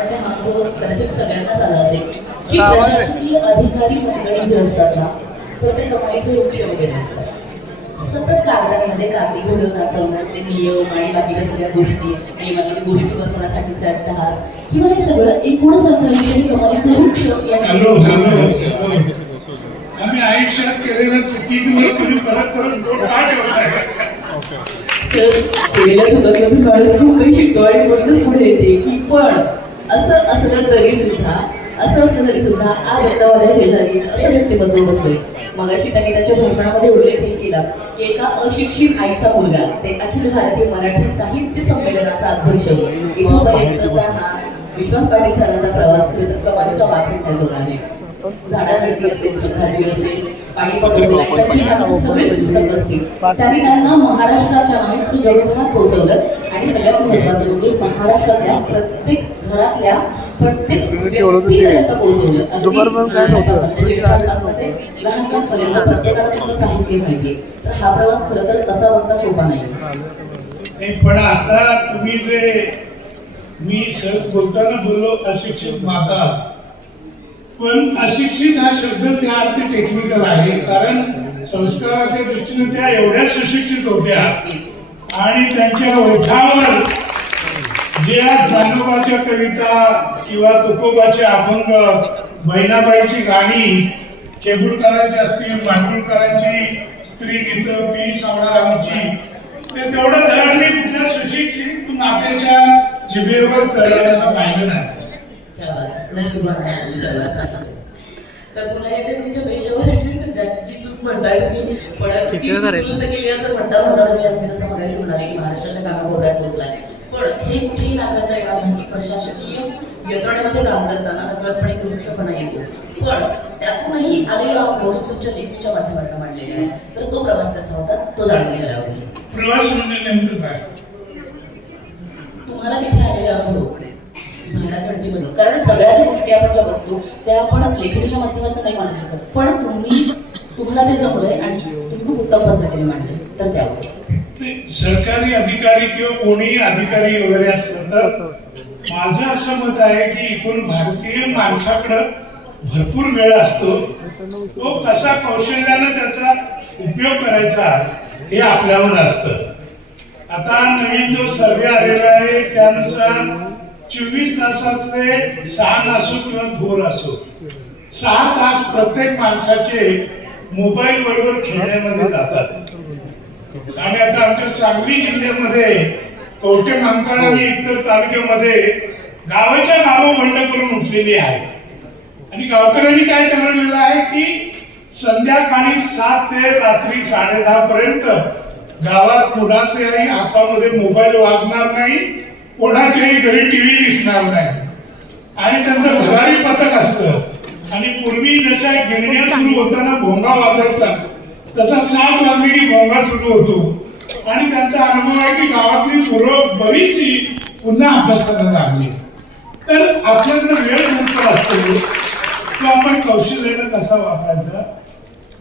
हा अनुभव कदाचित सगळ्यांनाच आला असेल की प्रशासकीय अधिकारी मंडळी जे असतात ना, तर ते कमाईचे वृक्ष वगैरे असतात. सतत कागदांमध्ये कागदी घोडं नाचवणार ते नियम आणि बाकीच्या सगळ्या गोष्टी आणि बाकीच्या गोष्टी बसवण्यासाठीचे अट्टहास किंवा हे सगळं एकूणच अर्थविषयी कमाईचे वृक्ष आम्ही आयुष्यात केलेल्या चुकीची तुम्ही परत परत बोट का ठेवताय? केलेल्या चुकांमधून माणूस खूप काही शिकतो आणि म्हणूनच पुढे येते की पण असं असलं तरी सुद्धा आज एकदा माझ्या शेजारी असं व्यक्तिमत्व बसलंय. मगाशी त्यांनी त्याच्या भाषणामध्ये उल्लेखही केला की एका अशिक्षित आईचा मुलगा ते अखिल भारतीय मराठी साहित्य संमेलनाचा अध्यक्ष इथं पर्यंतचा हा विश्वास पाटील सरांचा प्रवास खरं तर कमालीचा वापरण्याजोगा आहे. झाडाझडती असेल, संभाजी असेल, पाणीपत असेल आणि त्यांची नावं सगळीच पुस्तकं असतील. त्यांनी त्यांना महाराष्ट्राच्या नाही तर जगभरात पोहोचवलं आणि सगळ्यात महत्त्वाचं म्हणजे महाराष्ट्रातल्या प्रत्येक घरातल्या प्रत्येक व्यक्तीपर्यंत पोहोचवलं. लहानपर्यंत प्रत्येकाला तुमचं साहित्य माहिती. तर हा प्रवास खरं तर तसा म्हणता सोपा नाही. पण आता तुम्ही मी सर बोलताना बोललो अशिक्षित माता, पण अशिक्षित हा शब्द त्या अर्थी टेक्निकल आहे, कारण संस्काराच्या दृष्टीने त्या एवढ्या सुशिक्षित होत्या आणि त्यांच्या ओठावर ज्या ज्ञानोबाच्या कविता किंवा तुकोबाचे अभंग, बहिणाबाईची गाणी, केबुलकरांची असतील, मांडुळकरांची स्त्री गीतं, पी सावळारामची, ते तेवढं धरणे कुठल्या सुशिक्षित मातेच्या जिभेवर तळायला पाहिलं नाही. तर पुन्हा येते तुमच्या पेशेवर ज्याची चूक म्हणताय तुम्ही दुरुस्त केली असं म्हणता तुम्ही आज मी जसं मगाशी म्हणाले की महाराष्ट्राच्या कानाकोपऱ्यात पोहोचलाय. पण हे कुठेही नाकारता येणार नाही की प्रशासकीय यंत्रणेमध्ये काम करताना नकळतपणे दुरुक्षपणा येतो. पण त्यातूनही आलेला अनुभव तुमच्या लेखणीच्या माध्यमातून मांडलेले आहे. तर तो प्रवास कसा होता तो जाणून घ्यायला हवा. प्रवास म्हणजे नेमकं काय? तुम्हाला तिथे आलेले अनुभव झाडाझडतीमधून, कारण सगळ्याच गोष्टी आपण ज्या बघतो त्या आपण लेखणीच्या माध्यमातून नाही मांडू शकत, पण तुम्हाला ते जमलंय आणि तुम्ही खूप उत्तम पद्धतीने मांडले. तर त्यावर सरकारी अधिकारी किंवा कोणीही अधिकारी वगैरे असलं तर माझं असं मत आहे की एकूण भारतीय माणसाकडं भरपूर वेळ असतो. तो कसा कौशल्यानं त्याचा उपयोग करायचा हे आपल्यावर असतं. आता नवीन जो सर्वे आलेला आहे त्यानुसार 24 तासातले 6 असो किंवा 2 असो 6 तास प्रत्येक माणसाचे मोबाईल बरोबर खेळण्यामध्ये जातात. आणि आता आमच्या सांगली जिल्ह्यामध्ये कवठे महांकाळ आणि इतर तालुक्यामध्ये गावाच्या गावं बंड करून उठलेली आहे. आणि गावकऱ्यांनी काय ठरवलेलं आहे की संध्याकाळी 7 ते रात्री 10:30 पर्यंत गावात कुणाच्याही हातामध्ये मोबाईल वाजणार नाही, कोणाच्याही घरी टीव्ही दिसणार नाही आणि त्यांचं भरारी पथक असतं. आणि पूर्वी जशा गिरण्या सुरू होताना भोंगा वाजवायचा तसा 7 वाजले की भोंगा सुरू होतो. आणि त्यांचा अनुभव आहे की गावातली मुलं बरीचशी पुन्हा अभ्यासाला लागली. तर आपल्याकडे वेळ मुक्त असतो तो आपण कौशल्याने कसा वापरायचा.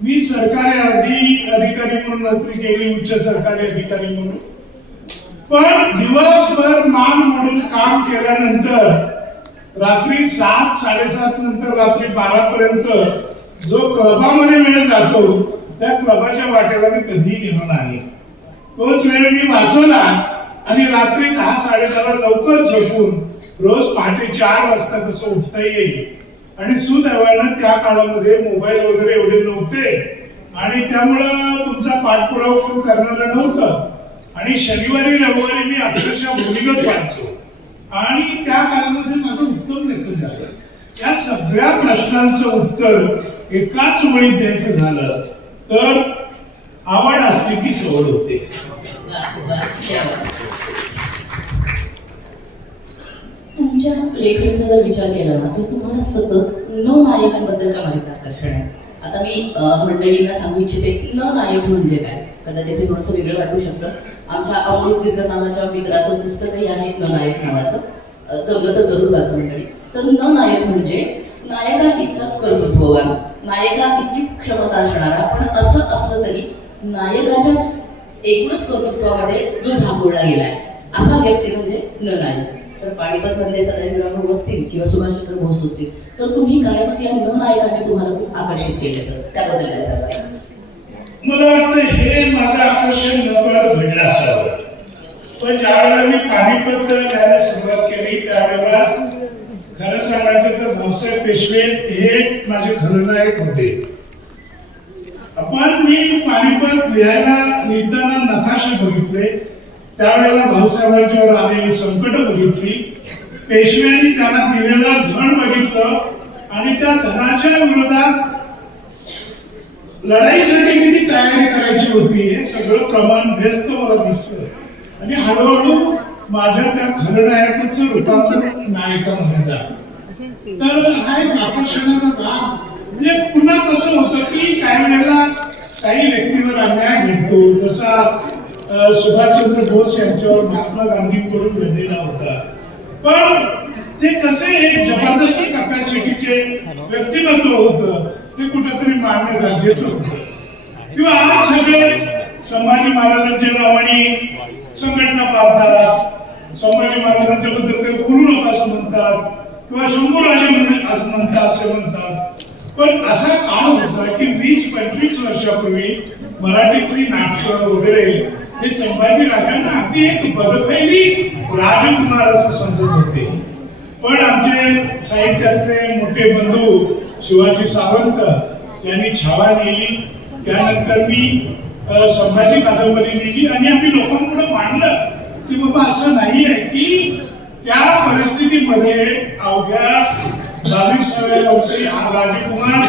मी सरकारी अधिकारी म्हणून नोकरी केली, उच्च सरकारी अधिकारी म्हणून, पण दिवसभर मान म्हणून काम केल्यानंतर रात्री 7-7:30 नंतर रात्री 12 पर्यंत जो क्लबामध्ये वेळ जातो त्या क्लबाच्या वाटेला मी कधीही गेलो नाही. तोच वेळ मी वाचवला आणि रात्री 10-10:30 लवकर झोपून रोज पहाटे 4 वाजता कसं उठता येईल. आणि सुदैवानं त्या काळामध्ये मोबाईल वगैरे एवढे नव्हते आणि त्यामुळं तुमचा पाठपुरावा करणारं नव्हतं. आणि शनिवारी रविवारी मी अक्षरशः भूमिगत वाचतो आणि त्या काळामध्ये माझं उत्तम लेखन झालं. या सगळ्या प्रश्नांचं उत्तर एकाच वेळी द्यायचं झालं तर आवड असते की सवड होते. तुमच्या लेखणीचा जर विचार केला ना तर तुम्हाला सतत न नायकांबद्दल कमालीचं आकर्षण आहे. आता मी मंडळींना सांगू इच्छिते न नायक म्हणजे काय. कदाचित ते थोडंसं वेगळं वाटू शकतं. आमच्या अमृत गिरकर नावाच्या मित्राचं पुस्तकही आहे न नायक नावाचं, जमलं तर जरूर वाचा मंडळी. तर न नायक म्हणजे नायका इतकाच कर्तृत्ववान, नायका इतकीच क्षमता असणारा, पण असं असलं तरी नायकाच्या एकूणच कर्तृत्वामध्ये जो झाकोळला गेलाय असा व्यक्ती म्हणजे न नायक. तर पाणीपत मधले सदाशिवराव भाऊ असतील किंवा सुभाषचंद्र बोस असतील, तर तुम्ही कायमच या नवनायकाने तुम्हाला खूप आकर्षित केले सर, त्याबद्दल काय सांगा? मला वाटतं हे माझं आकर्षण नकळत घडलं असावं. पण ज्यावेळेला मी पानिपत लिहायला सुरुवात केली त्यावेळेला खरं सांगायचं तर भाऊसाहेब पेशवे हे माझे खलनायक होते. आपण मी पानिपत लिहिताना नकाशे बघितले, त्यावेळेला भाऊसाहेबांच्यावर आलेली संकट बघितली, पेशव्यांनी त्यांना दिलेलं धन बघितलं आणि त्या धनाच्या विरोधात लढाईसाठी किती तयारी करायची होती हे सगळं प्रमाण व्यस्त मला दिसलं. आणि हळूहळू माझ्या त्या खलनायकाचं रूपांतर नायकामध्ये झालं. तर हा एक आकर्षणाचा भाग. म्हणजे पुन्हा कसं होतं की काही वेळेला काही व्यक्तीवर अन्याय घडतो, जसा सुभाषचंद्र बोस यांच्यावर महात्मा गांधींकडून घडलेला होता. पण ते कसे एक जबरदस्त कॅपॅसिटीचे व्यक्तिमत्व होतं ते कुठेतरी मानणं गरजेचं होतं. किंवा आज सगळे संभाजी महाराजांच्या नावाने संघटना पाडतात, संभाजी महाराजांच्या बद्दल काही बोलू नका असं म्हणतात किंवा शंभूराजे असं म्हणतात असे म्हणतात. पण असा काळ होता की 20-25 वर्षापूर्वी मराठीतली नाटकं वगैरे हे संभाजी राजांना अगदी एक बदफैली राजकुमार असं समजत होते. पण आमचे साहित्यातले मोठे बंधू शिवाजी सावंत यांनी छावा लिहिली, त्यानंतर मी संभाजी कादंबरी लिहिली आणि आम्ही लोकांपुढे मांडलं की बाबा असं नाही आहे की त्या परिस्थितीमध्ये अवघ्या 22व्या वर्षी हा राजकुमार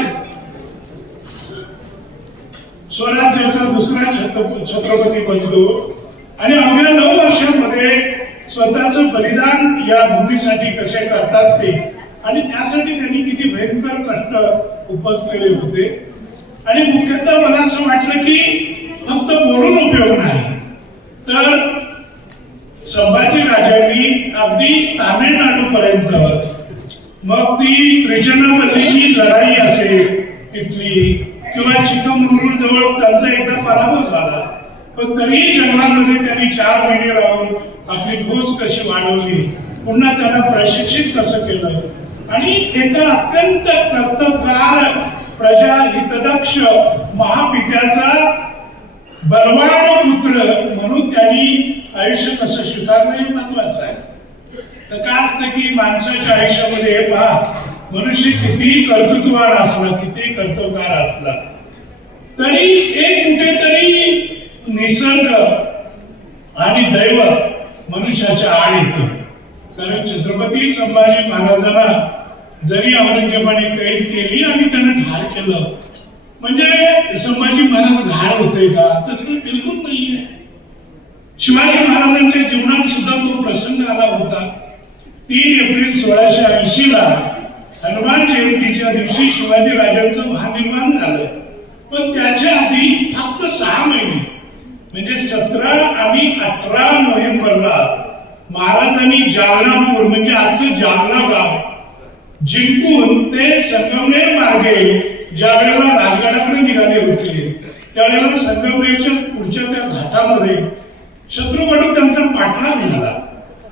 स्वराज्याचा दुसरा छत्रपती बनतो आणि अवघ्या 9 वर्षांमध्ये स्वतःचं बलिदान या भूमीसाठी कसे करतात ते, आणि त्यासाठी त्यांनी किती भयंकर कष्ट उपसलेले होते. आणि मुख्यतः मला असं वाटलं की फक्त बोलून उपयोग नाही, तर संभाजी राजांनी अगदी तामिळनाडू पर्यंत, मग ती त्रिचनापल्लीची लढाई असेल तिथली किंवा चिकमगळूर जवळ त्यांचा एकदा पराभव झाला, पण तरी जंगलामध्ये त्यांनी 4 महिने राहून आपली फौज कशी वाढवली, पुन्हा त्यांना प्रशिक्षित कसं केलं आणि एका अत्यंत कर्तबगार प्रजाहितदक्ष महापित्याचा बलवान पुत्र म्हणून त्यांनी आयुष्य कसं स्वीकारलं हे महत्वाचं आहे. तर काय असतं की माणसाच्या आयुष्यामध्ये हे पहा, मनुष्य कितीही कर्तृत्ववान असला, कितीही कर्तबगार असला तरी एक कुठेतरी निसर्ग आणि दैव मनुष्याच्या आड येतं. कारण छत्रपती संभाजी महाराजांना जरी औरंगजेबाने कैद केली आणि त्यांना ठार केलं, म्हणजे संभाजी महाराज घाण होते का? तसं बिलकुल नाहीये. शिवाजी महाराजांच्या जीवनात सुद्धा तो प्रसंग आला होता. 3 एप्रिल 1680 ला हनुमान जयंतीच्या दिवशी शिवाजी राजांचं महानिर्वाण झालं. पण त्याच्या आधी फक्त 6 महिने म्हणजे 17 आणि 18 नोव्हेंबरला महाराजांनी जालनापूर म्हणजे आजचं जालना गाव जिंकून ते संगमनेर मार्गे ज्या वेळेला राजगडाकडे निघाले होते त्यावेळेला संगमनेरच्या पुढच्या त्या घाटामध्ये शत्रूकडून त्यांचा पाठलाग झाला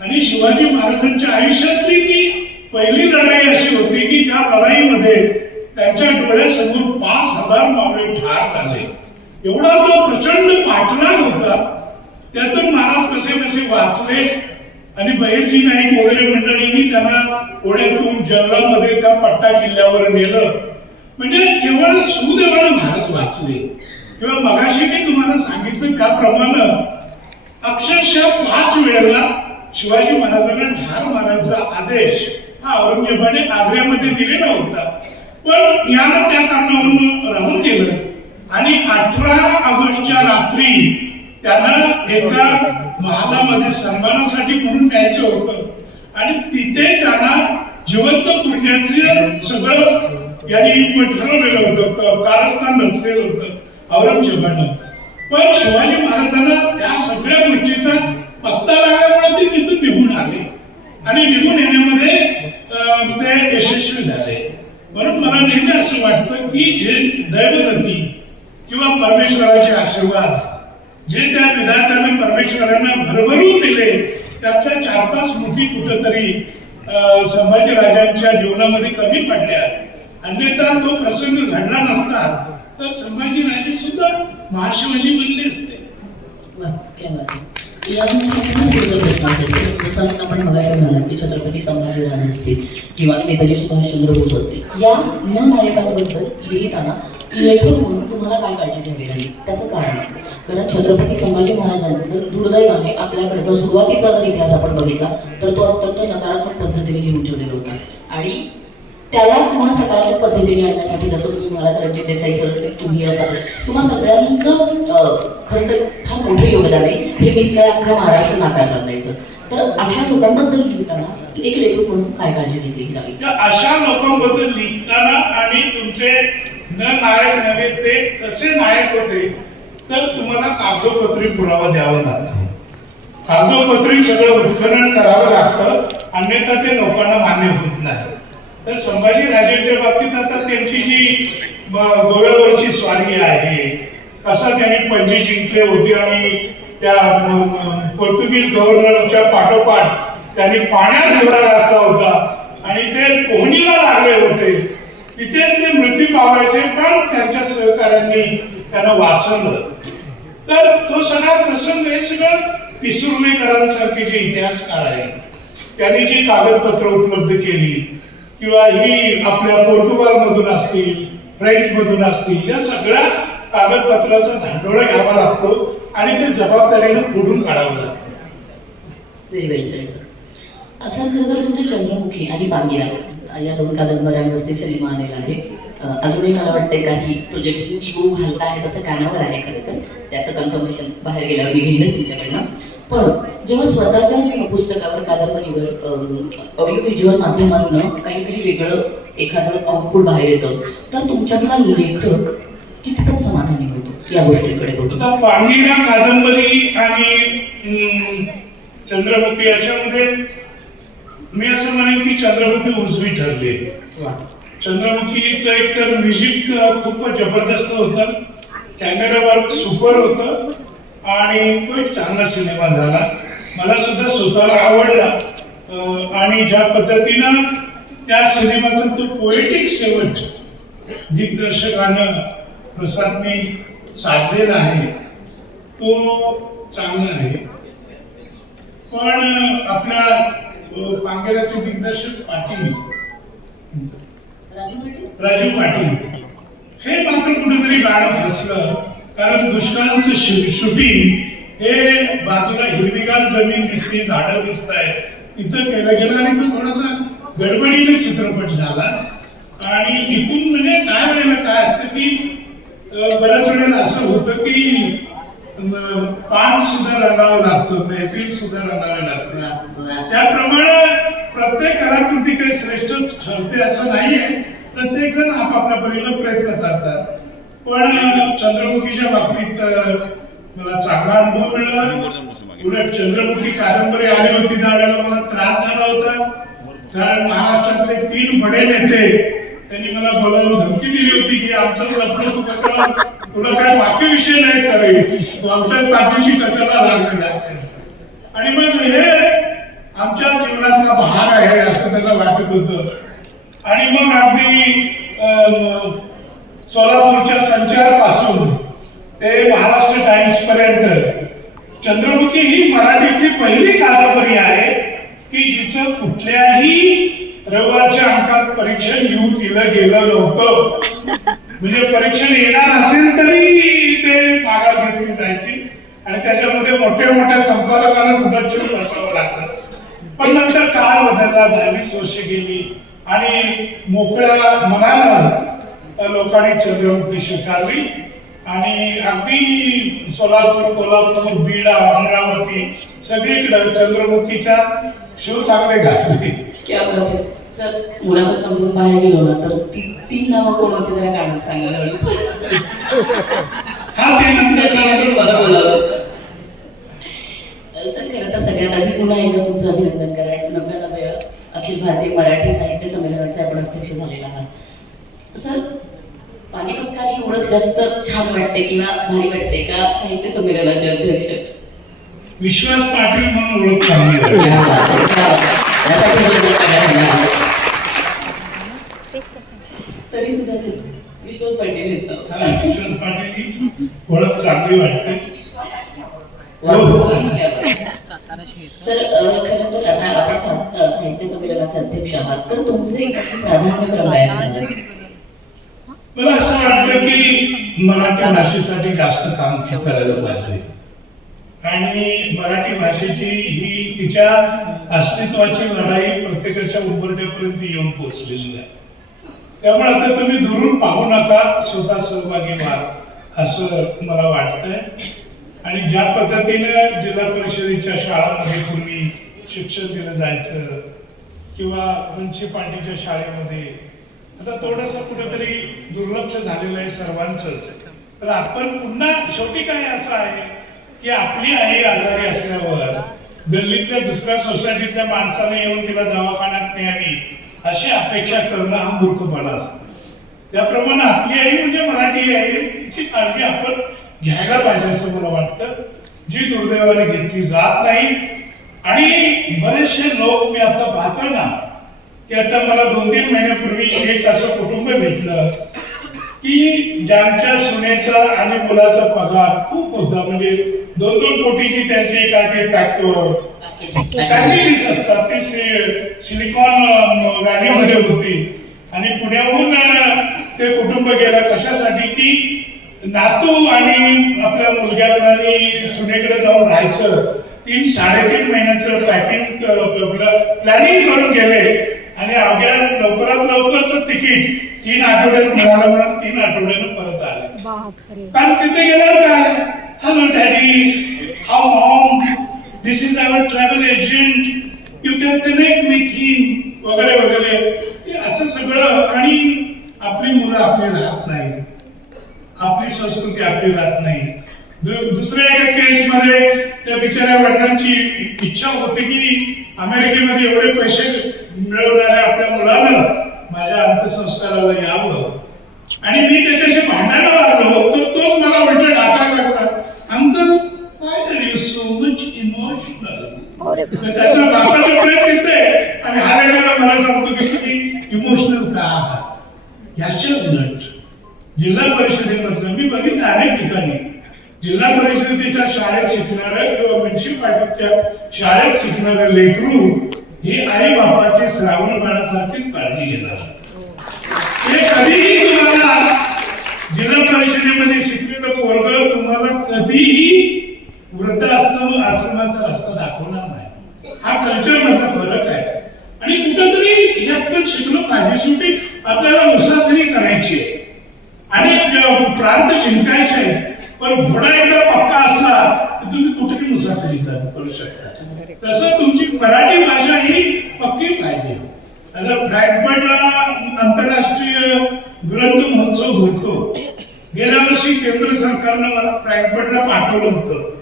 आणि शिवाजी महाराजांच्या आयुष्यातली ती पहिली लढाई अशी होती की ज्या लढाईमध्ये त्यांच्या डोळ्यासमोर 5000 मावळे ठार झाले. एवढा जो प्रचंड पाठलाग होता त्यातून महाराज कसे कसे वाचले आणि बहिर्जी नाईक वगैरे मंडळींनी त्यांना ओढ्यातून जंगलामध्ये त्या पट्टा किल्ल्यावर नेलं. म्हणजे केवळ सुदैवाने महाराज वाचले. किंवा मगाशी मी तुम्हाला सांगितलं त्याप्रमाणे अक्षरशः 5 वेळेला शिवाजी महाराजांना ठार मारण्याचा आदेश हा औरंगजेबाने आग्र्यामध्ये दिलेला होता. पण यानं त्या कारणावरून राहून गेलं आणि 18 ऑगस्टच्या रात्री त्यांना एका महालामध्ये सन्मानासाठी म्हणून न्यायचं होतं आणि तिथे त्यांना जिवंत पुरण्याचं सगळं यांनी ठरवलेलं होतं, कारस्थान रचलेलं होतं औरंगजेबानं. पण शिवाजी महाराजांना त्या सगळ्या गोष्टीचा पत्ता लागल्यामुळे ते तिथून निघून आले आणि निघून येण्यामध्ये ते यशस्वी झाले. म्हणून मला नेहमी असं वाटतं की जे दैवगती किंवा परमेश्वराचे आशीर्वाद जे त्या विधात्याने परमेश्वरांना भरभरून दिले त्यातल्या 4-5 मुठी कुठंतरी संभाजीराजांच्या जीवनामध्ये कमी पडल्या. अन्यथा तो प्रसंग घडला नसता तर संभाजीराजे सुद्धा महाशिवाजी बनले असते. जसं आपण मगाशी म्हणाल की छत्रपती संभाजी महाराज असतील किंवा नेताजी सुभाषचंद्र बोस असतील, या न नायकांबद्दल लिहिताना लेखक म्हणून तुम्हाला काय काळजी घ्यावी लागली? त्याचं कारण आहे, कारण छत्रपती संभाजी महाराजांबद्दल दुर्दैवाने आपल्याकडचा सुरुवातीचा जर इतिहास आपण बघितला तर तो अत्यंत नकारात्मक पद्धतीने लिहून ठेवलेला होता. आणि त्याला तुम्हाला सकारात्मक पद्धतीने आणण्यासाठी, जसं तुम्ही म्हणालात रणजित देसाई सर असतील, तुम्ही याचा तुम्हा सगळ्यांचं खरं तर फार मोठं योगदान आहे. हे मीच काय अख्खा महाराष्ट्र नाकारणार नाही सर. तर अशा लोकांबद्दल लिहिताना एक लेखक म्हणून काय काळजी घेतली जावी? अशा लोकांबद्दल लिहिताना आणि तुमचे न नायक नव्हे ते कसे नायक होते तर तुम्हाला कागदोपत्री पुरावा द्यावा लागतो. कागदोपत्री सगळं उत्खनन करावं लागतं, अन्यथा ते लोकांना मान्य होत नाही. तर संभाजी राजांच्या बाबतीत आता त्यांची जी गोव्यावरची स्वारी आहे, कसा त्यांनी पणजी जिंकले होते आणि त्या पोर्तुगीज गव्हर्नरच्या पाठोपाठ त्यांनी पाण्यात घोडा घातला होता आणि ते पोहणीला लागले होते. तिथेच ते मृत्यू पावायचे, पण त्यांच्या सहकाऱ्यांनी त्यांना वाचवलं. तर तो सगळा प्रसंग हे सगळं पिसुर्लेकरांसारखे जे इतिहासकार आहेत त्यांनी जी कागदपत्र उपलब्ध केली किंवा ही आपल्या पोर्तुगाल मधून असतील, फ्रेंच मधून असतील, या सगळ्या कागदपत्राचा धांडोळा घ्यावा लागतो आणि ते जबाबदारीने फोडून काढावं लागतं. व्हेरी वेल सर. असं खरं तर तुमचे चंद्रमुखी आणि बांगिया या 2 कादंबऱ्यांवरती सिनेमा आलेला आहे. अजूनही मला वाटतं काही प्रोजेक्ट इगो घालता आहेत असं कानावर आहे. खरं तर त्याचं कन्फर्मेशन बाहेर गेल्यावर मी घेईनच तुमच्याकडनं. पण जेव्हा स्वतःच्या पुस्तकावर, कादंबरीवर ऑडिओ व्हिज्युअल माध्यमातून काहीतरी वेगळं एखादं आउटपुट बाहेर येतं तर तुमच्यातला लेखक कितपत समाधानी होतो या गोष्टींकडे बघून? आता बांगिया कादंबरी आणि चंद्रमुखी याच्यामध्ये मी असं म्हणेन की चंद्रमुखी उजवी ठरली. चंद्रमुखीचं एकतर म्युझिक खूप जबरदस्त होतं, कॅमेरा वर्क सुपर होतं आणि तो एक चांगला सिनेमा झाला. मला सुद्धा स्वतःला आवडला. आणि ज्या पद्धतीनं त्या सिनेमाचा तो पोएटिक शेवट दिग्दर्शकानं प्रसादने साधलेला आहे तो चांगला आहे. पण आपल्या बांगेराचे दिग्दर्शक पाटील, राजू पाटील हे मात्र कुठेतरी गाणं फसलं. कारण दुष्काळाचं शूटिंग हे बाजूला हिरवीगार जमीन दिसते, झाडं दिसत आहेत, तिथं केलं गेलं आणि तो थोडासा गडबडीने चित्रपट झाला. आणि इथून म्हणजे काय वेळेला काय असतं की बऱ्याच वेळेला असं होतं की पान सुद्धा रंगावं लागतं, मैफिल सुद्धा रंगावे लागतं. त्याप्रमाणे प्रत्येक कलाकृती काही श्रेष्ठ ठरते असं नाहीये. प्रत्येक जण आपापल्या परीने प्रयत्न करतात. पण चंद्रमुखीच्या बाबतीत मला चांगला अनुभव मिळाला. उलट चंद्रमुखी कादंबरी आली होती त्यावेळेला मला त्रास झाला होता, कारण महाराष्ट्रातले 3 बडे नेते त्यांनी मला बोलावून धमकी दिली होती की आमचं लपडं तू कशाला, तुला काय बाकी विषय नाही करे, तू आमच्याच पाठीशी कशाला लागलेला. आणि मग हे आमच्या जीवनातला भाग आहे असं त्याला वाटत होतं. आणि मग अगदी सोलापूरच्या संचारपासून ते महाराष्ट्र टाइम्स पर्यंत चंद्रमुखी ही मराठीतली पहिली कादंबरी आहे की जिचं कुठल्याही रविवारच्या अंकात परीक्षण येऊ दिलं गेलं नव्हतं. म्हणजे परीक्षण येणार असेल तरी ते माघार घेतली जायची आणि त्याच्यामध्ये मोठ्या मोठ्या संपादकांना सुद्धा चूक असावं लागतं. पण नंतर काळ बदलला, 22 वर्ष गेली आणि मोकळ्या मनानं लोकांनी चंद्रमुखी स्वीकारली आणि अगदी सोलापूर, कोल्हापूर, बीड, अमरावती सगळीकडे चंद्रमुखीचा शो चांगले घातले. क्या बात आहे सर. मुलाखत संपून बाहेर गेलो ना तर 3 नावं कोण होती जरा गाणं सांगायला मला बोलावं सर. खरं तर सगळ्यात आधी पुन्हा एकदा तुमचं अभिनंदन करा. 99व्या अखिल भारतीय मराठी साहित्य संमेलनाचे आपण अध्यक्ष झालेला आहात सर. पानिपतकार ही ओळख जास्त छान वाटते किंवा भारी वाटते का साहित्य संमेलनाचे अध्यक्ष? विश्वास पाटील म्हणून ओळख चांगली आहे. यासाठी मला सगळ्यांना धन्यवाद. तरी सुद्धा विश्वास पाटील हा, विश्वास पाटील ही ओळख चांगली वाटते. सर खरं तर आता आपण साहित्य संमेलनाचे अध्यक्ष आहात, तर तुमचे प्राधान्यक्रम काय आहे? मला असं वाटतं की मराठी भाषेसाठी जास्त काम करायला पाहिजे आणि मराठी भाषेची ही तिच्या अस्तित्वाची लढाई प्रत्येकाच्या उंबरठ्यापर्यंत येऊन पोहोचलेली आहे. त्यामुळे आता तुम्ही दुरून पाहू नका, स्वतः सहभागी व्हा असं मला वाटतंय. आणि ज्या पद्धतीनं जिल्हा परिषदेच्या शाळांमध्ये पूर्वी शिक्षण दिलं जायचं किंवा म्युन्सिपाल्टीच्या शाळेमध्ये आता थोडंसं कुठेतरी दुर्लक्ष झालेलं आहे सर्वांचंच. तर आपण पुन्हा शेवटी काय असं आहे की आपली आई आजारी असल्यावर गल्लीतल्या दुसऱ्या सोसायटीतल्या माणसाने येऊन तिला दवाखान्यात न्यावी अशी अपेक्षा करणं हा मूर्खपणा असतो. त्याप्रमाणे आपली आई म्हणजे मराठी आहे, तिची काळजी आपण घ्यायला पाहिजे असं मला वाटतं, जी दुर्दैवाने घेतली जात नाही. आणि बरेचसे लोक मी आता पाहतोय ना की आता मला 2-3 महिन्यापूर्वी एक असं कुटुंब भेटलं की ज्यांच्या सुनेचा आणि मुलाचा पगार खूप होता, म्हणजे 2-2 कोटीची त्यांची काय ते पॅकेजेस असतात, ती सिलिकॉन व्हॅलीमध्ये होती. आणि पुण्याहून ते कुटुंब गेलं कशासाठी की नातू आणि आपल्या मुलग्याला आणि सुनेकडे जाऊन राहायचं. 3-3.5 महिन्याचं पॅकिंग प्लॅनिंग करून गेले आणि अवघ्या लवकरात लवकरच तिकीट 3 आठवड्यात मिळालं म्हणून 3 आठवड्यानं परत आले. कारण तिथे गेल्यावर काय, hello daddy, how mom, this is our travel agent, you can connect with him वगैरे वगैरे असं सगळं. आणि आपली मुलं आपली राहत नाही, आपली संस्कृती आपली राहत नाही. दुसऱ्या एका केसमध्ये त्या बिचाऱ्या वडिलांची इच्छा होती की अमेरिकेमध्ये एवढे पैसे मिळवणाऱ्या आपल्या मुलानं माझ्या अंत्यसंस्काराला यावं. आणि मी त्याच्याशी भांडायला लागलो तर तो मला उलट टाकायला लागला, अंकल काय are you so much emotional. त्याचा बापाचा प्रेम येते आणि हा वेळेला मला सांगतो की तुम्ही इमोशनल का आहात. याच्या उलट जिल्हा परिषदेमधलं मी बघितलं अनेक ठिकाणी जिल्हा परिषदेच्या शाळेत शिकणारं किंवा म्युन्सिपाल्टीच्या शाळेत शिकणारं लेकरू हे आई बापाची श्रावण बाळासारखीच काळजी घेणार. हे कधीही तुम्हाला जिल्हा परिषदेमध्ये शिकलेलं पोरगं तुम्हाला कधीही वृद्धाश्रम आश्रमाचा रस्ता दाखवणार नाही. हा कल्चर मधला फरक आहे. आणि कुठंतरी ह्यातून शिकलं पाहिजे. शेवटी आपल्याला मुसाफरी करायची आहे आणि प्रांत जिंकायचे आहेत. पण घोडा एकदा पक्का असला तर तुम्ही कुठेही मुसाफरी करू शकता. तसं तुमची मराठी भाषा ही पक्की पाहिजे. आता फ्रँकफर्टला आंतरराष्ट्रीय ग्रंथ महोत्सव भरतो. गेल्या वर्षी केंद्र सरकारनं मला फ्रँकफर्टला पाठवलं होतं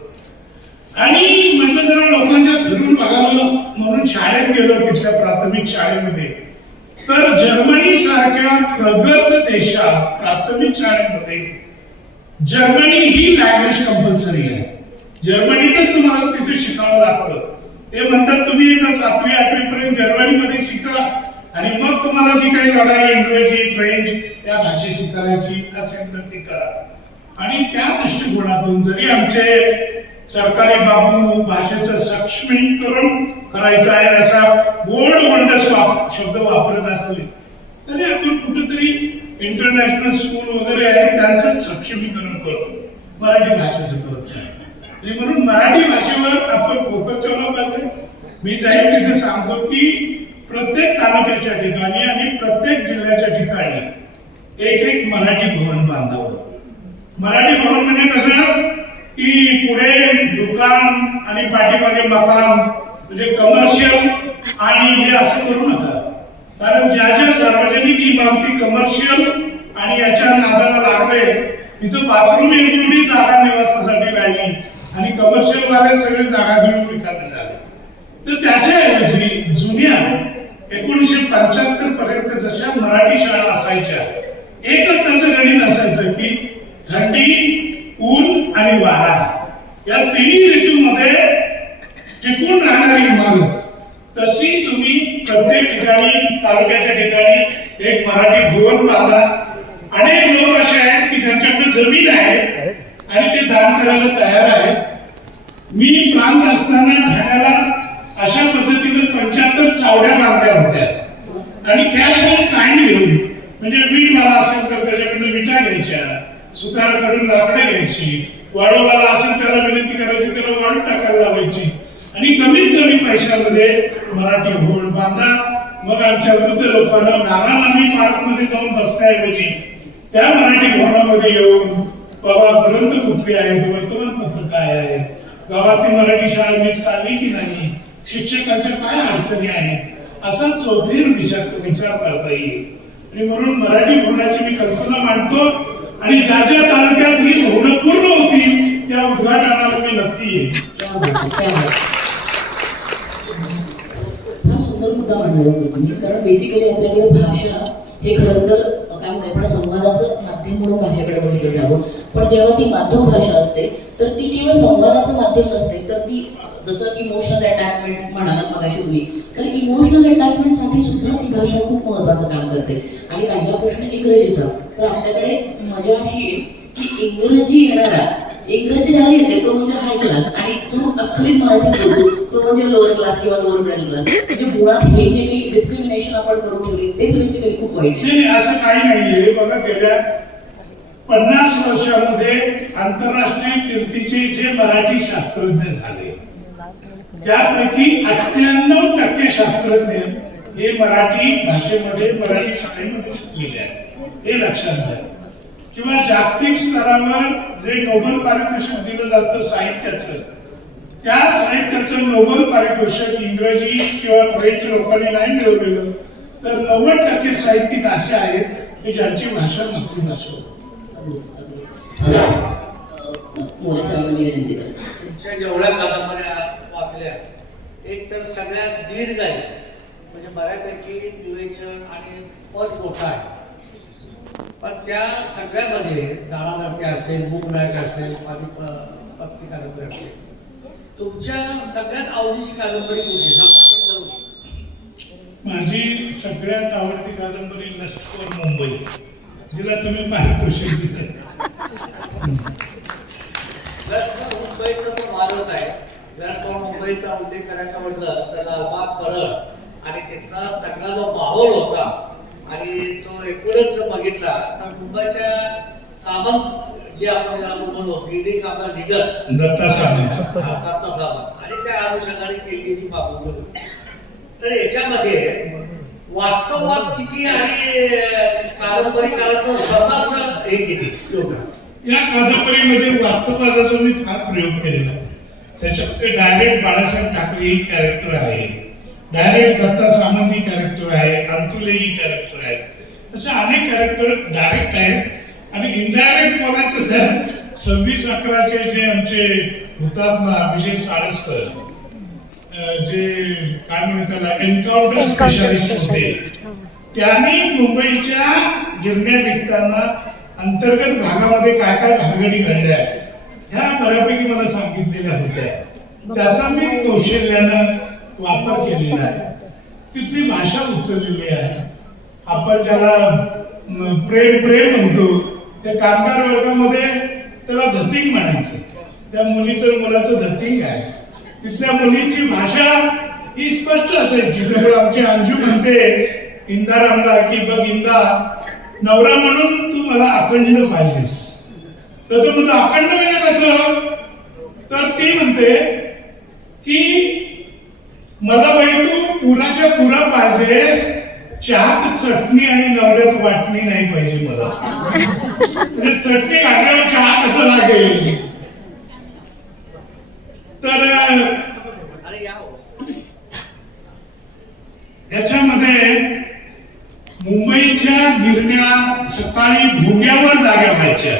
आणि म्हटलं जरा लोकांच्या फिरून बघावं म्हणून शाळेत गेलो. तिथल्या प्राथमिक शाळेमध्ये तर जर्मनी सारख्या प्रगत देशात प्राथमिक शाळेमध्ये जर्मनी ही लँग्वेज कंपल्सरी आहे. जर्मनीतच तुम्हाला तिथे शिकावं लागतं. ते म्हणतात तुम्ही 7वी 8वी पर्यंत जर्मनीमध्ये शिका आणि मग तुम्हाला जी काही लढाई इंग्रजी फ्रेंच त्या भाषेशी करायची असेल तर ती करा. आणि त्या दृष्टिकोनातून जरी आमचे सरकारी बाबू भाषेचं सक्षमीकरण करायचं आहे असा गोड शब्द वापरत असले तरी आपण कुठेतरी इंटरनॅशनल स्कूल वगैरे आहे त्यांचं सक्षमीकरण करतो, मराठी भाषेचं करत नाही. म्हणून मराठी भाषेवर आपण फोकस ठेवला पाहिजे. मी साहेब तिथे सांगतो की प्रत्येक तालुक्याच्या ठिकाणी आणि प्रत्येक जिल्ह्याच्या ठिकाणी एक मराठी भवन बांधावं. मराठी भवन म्हणजे कसं की पुढे दुकान आणि पाठीमागे मकान म्हणजे कमर्शियल आणि हे असं करू नका. कारण ज्या ज्या सार्वजनिक इमारती कमर्शियल आणि याच्या नादाला लागले तिथं बाथरूम एवढी जागा निवासासाठी राहिली आणि कमर्शियल वाले सगळे जागा घेऊन विकायला झाले. तर त्याच्याऐवजी जुन्या 1975 पर्यंत जशा मराठी शाळा असायच्या एकच त्याचं गणित असायचं की थंडी, ऊन आणि वारा या तिन्ही ऋतूमध्ये टिकून राहणारी इमारत, तशी तुम्ही प्रत्येक ठिकाणी तालुक्याच्या ठिकाणी एक मराठी भवन बांधा. अनेक लोक असे आहेत की ज्यांच्याकडे जमीन आहे आणि ते दान करायला तयार आहेत. मी प्रांत असताना ठाण्याला अशा पद्धतीने 75 चावड्या बांधल्या होत्या आणि कॅश ऑन काइंड घेऊन, म्हणजे वीट मला असेल तर त्याच्याकडून विटा घ्यायच्या, सुताराकडून लाकडं घ्यायची, वाढववाला असेल त्याला विनंती करायची, त्याला वाढून टाकायला लावायची आणि कमीत कमी पैशामध्ये मराठी भवन बांधा. मग आमच्या वृद्ध लोकांना नानांनी पार्कमध्ये जाऊन बसण्याऐवजी त्या मराठी भवनामध्ये येऊन बाबा ग्रंथ कुठले आहेत, वर्तमानपत्र काय आहे, गावातील मराठी शाळा नीट चालली की नाही, शिक्षकांच्या काय अडचणी आहेत, असा चौफेर विचार करता येईल. आणि म्हणून मराठी भवनाची मी कल्पना मांडतो आणि ज्या ज्या तालुक्यात ही भवनं पूर्ण होतील त्या उद्घाटनाला मी नक्की येईल. हा सुंदर मुद्दा मांडला जातो तुम्ही, कारण बेसिकली आपल्याकडे भाषा हे खरं तर काय म्हणतात संवादाचं माध्यम म्हणून भाषेकडे बघितलं जावं. पण जेव्हा ती मातृभाषा असते तर ती केवळ संवादाचं माध्यम नसते, तर ती जसं इमोशनल अटॅचमेंट म्हणालात मगाशी तुम्ही, तर इमोशनल अटॅचमेंटसाठी सुद्धा ती भाषा खूप महत्त्वाचं काम करते. आणि राहिला प्रश्न इंग्रजीचा, तर आपल्याकडे मजा अशी आहे की इंग्रजी येणारा, इंग्रजी ज्याला येते तो म्हणजे हाय क्लास आणि जो अस्खलित मराठी बोलतो तो म्हणजे लोअर क्लास किंवा लोअर मिडल क्लास. म्हणजे मुळात हे जे काही डिस्क्रिमिनेशन आपण करून ठेवले तेच बेसिकली खूप वाईट आहे. नाही, असं काही नाहीये. बघा गेल्या 50 वर्षामध्ये आंतरराष्ट्रीय कीर्तीचे जे मराठी शास्त्रज्ञ झाले त्यापैकी 98% शास्त्रज्ञ हे मराठी भाषेमध्ये, मराठी शाळेमध्ये शिकलेले आहेत, हे लक्षात घ्या. किंवा जागतिक स्तरावर जे नोबेल पारितोषिक दिलं जातं साहित्याचं, त्या साहित्याचं नोबेल पारितोषिक इंग्रजी किंवा फ्रेंच लोकांनी नाही मिळवलेलं, तर 90% साहित्यिक असे आहेत की ज्यांची भाषा मातृभाषा. तुमच्या जेवढ्या कादंबऱ्या वाचल्या, एक तर सगळ्यात दीर्घ आहे, म्हणजे बऱ्यापैकी विवेचन आणि पद मोठा आहे. पण त्या सगळ्यामध्ये जाणाधर्ती असेल, मूकनायक असेल, पत्ती कादंबरी असेल, तुमच्या सगळ्यात आवडीची कादंबरी कुठली संपादित करून? माझी सगळ्यात आवडती कादंबरी लष्कर मुंबई, जिला तुम्ही पारितोषिक दिलं. लष्कर मुंबईचा तो मालक आहे. लष्कर मुंबईचा उल्लेख करायचा म्हटलं तर लालबाग परळ आणि तिथला सगळा जो माहोल होता आणि तो एकूणच बघितला तर मुंबईच्या सामंत जे आपण म्हणतो गिरणी कामगार लीडर दत्ता सामंत, दत्ता सामंत आणि त्या अनुषंगाने केलेली जी बाबू होती, तर याच्यामध्ये वास्तवात किती आणि कादंबरीकाराचं स्वतःचं हे किती योगदान? या कादंबरीमध्ये वास्तववादाचा मी फार प्रयोग केलेला. त्याच्यामध्ये डायरेक्ट बाळासाहेब ठाकरे ही कॅरेक्टर आहे, डायरेक्ट दत्ता सामंत ही कॅरेक्टर आहे, अंतुले ही कॅरेक्टर आहे, असे अनेक कॅरेक्टर डायरेक्ट आहेत. आणि इनडायरेक्ट बोलायचं तर 26/11 जे आमचे हुतात्मा विजय साळसकर, जे काय म्हणतात त्याला एन्काउंटर स्पेशालिस्ट होते, त्यांनी मुंबईच्या गिरण्या विकताना अंतर्गत भागामध्ये काय काय भानगडी घडल्या ह्या बऱ्यापैकी मला सांगितलेल्या होत्या. त्याचा मी कौशल्यानं वापर केलेला आहे. तिथली भाषा उचललेली आहे. आपण ज्याला प्रेम म्हणतो, त्या कामगार वर्गामध्ये त्याला धतिंग म्हणायचं. त्या मुलीचं मुलाचं धतिंग आहे. तिथल्या मुलीची भाषा ही स्पष्ट असायची. तर आमची अंजू म्हणते इंदारामला की बघ इंदा, नवरा म्हणून तू मला अखंड पाहिजेस. तर तो म्हणतो अखंड म्हणजे कसं? तर ती म्हणते की मला बाई तू पुराच्या पुरा पाहिजेस, चहात चटणी आणि नवऱ्यात वाटणी नाही पाहिजे मला. म्हणजे चटणी घातल्यावर चहा कसं लागेल? तर याच्यामध्ये मुंबईच्या गिरण्या सकाळी भोंग्यावर जाग्या व्हायच्या.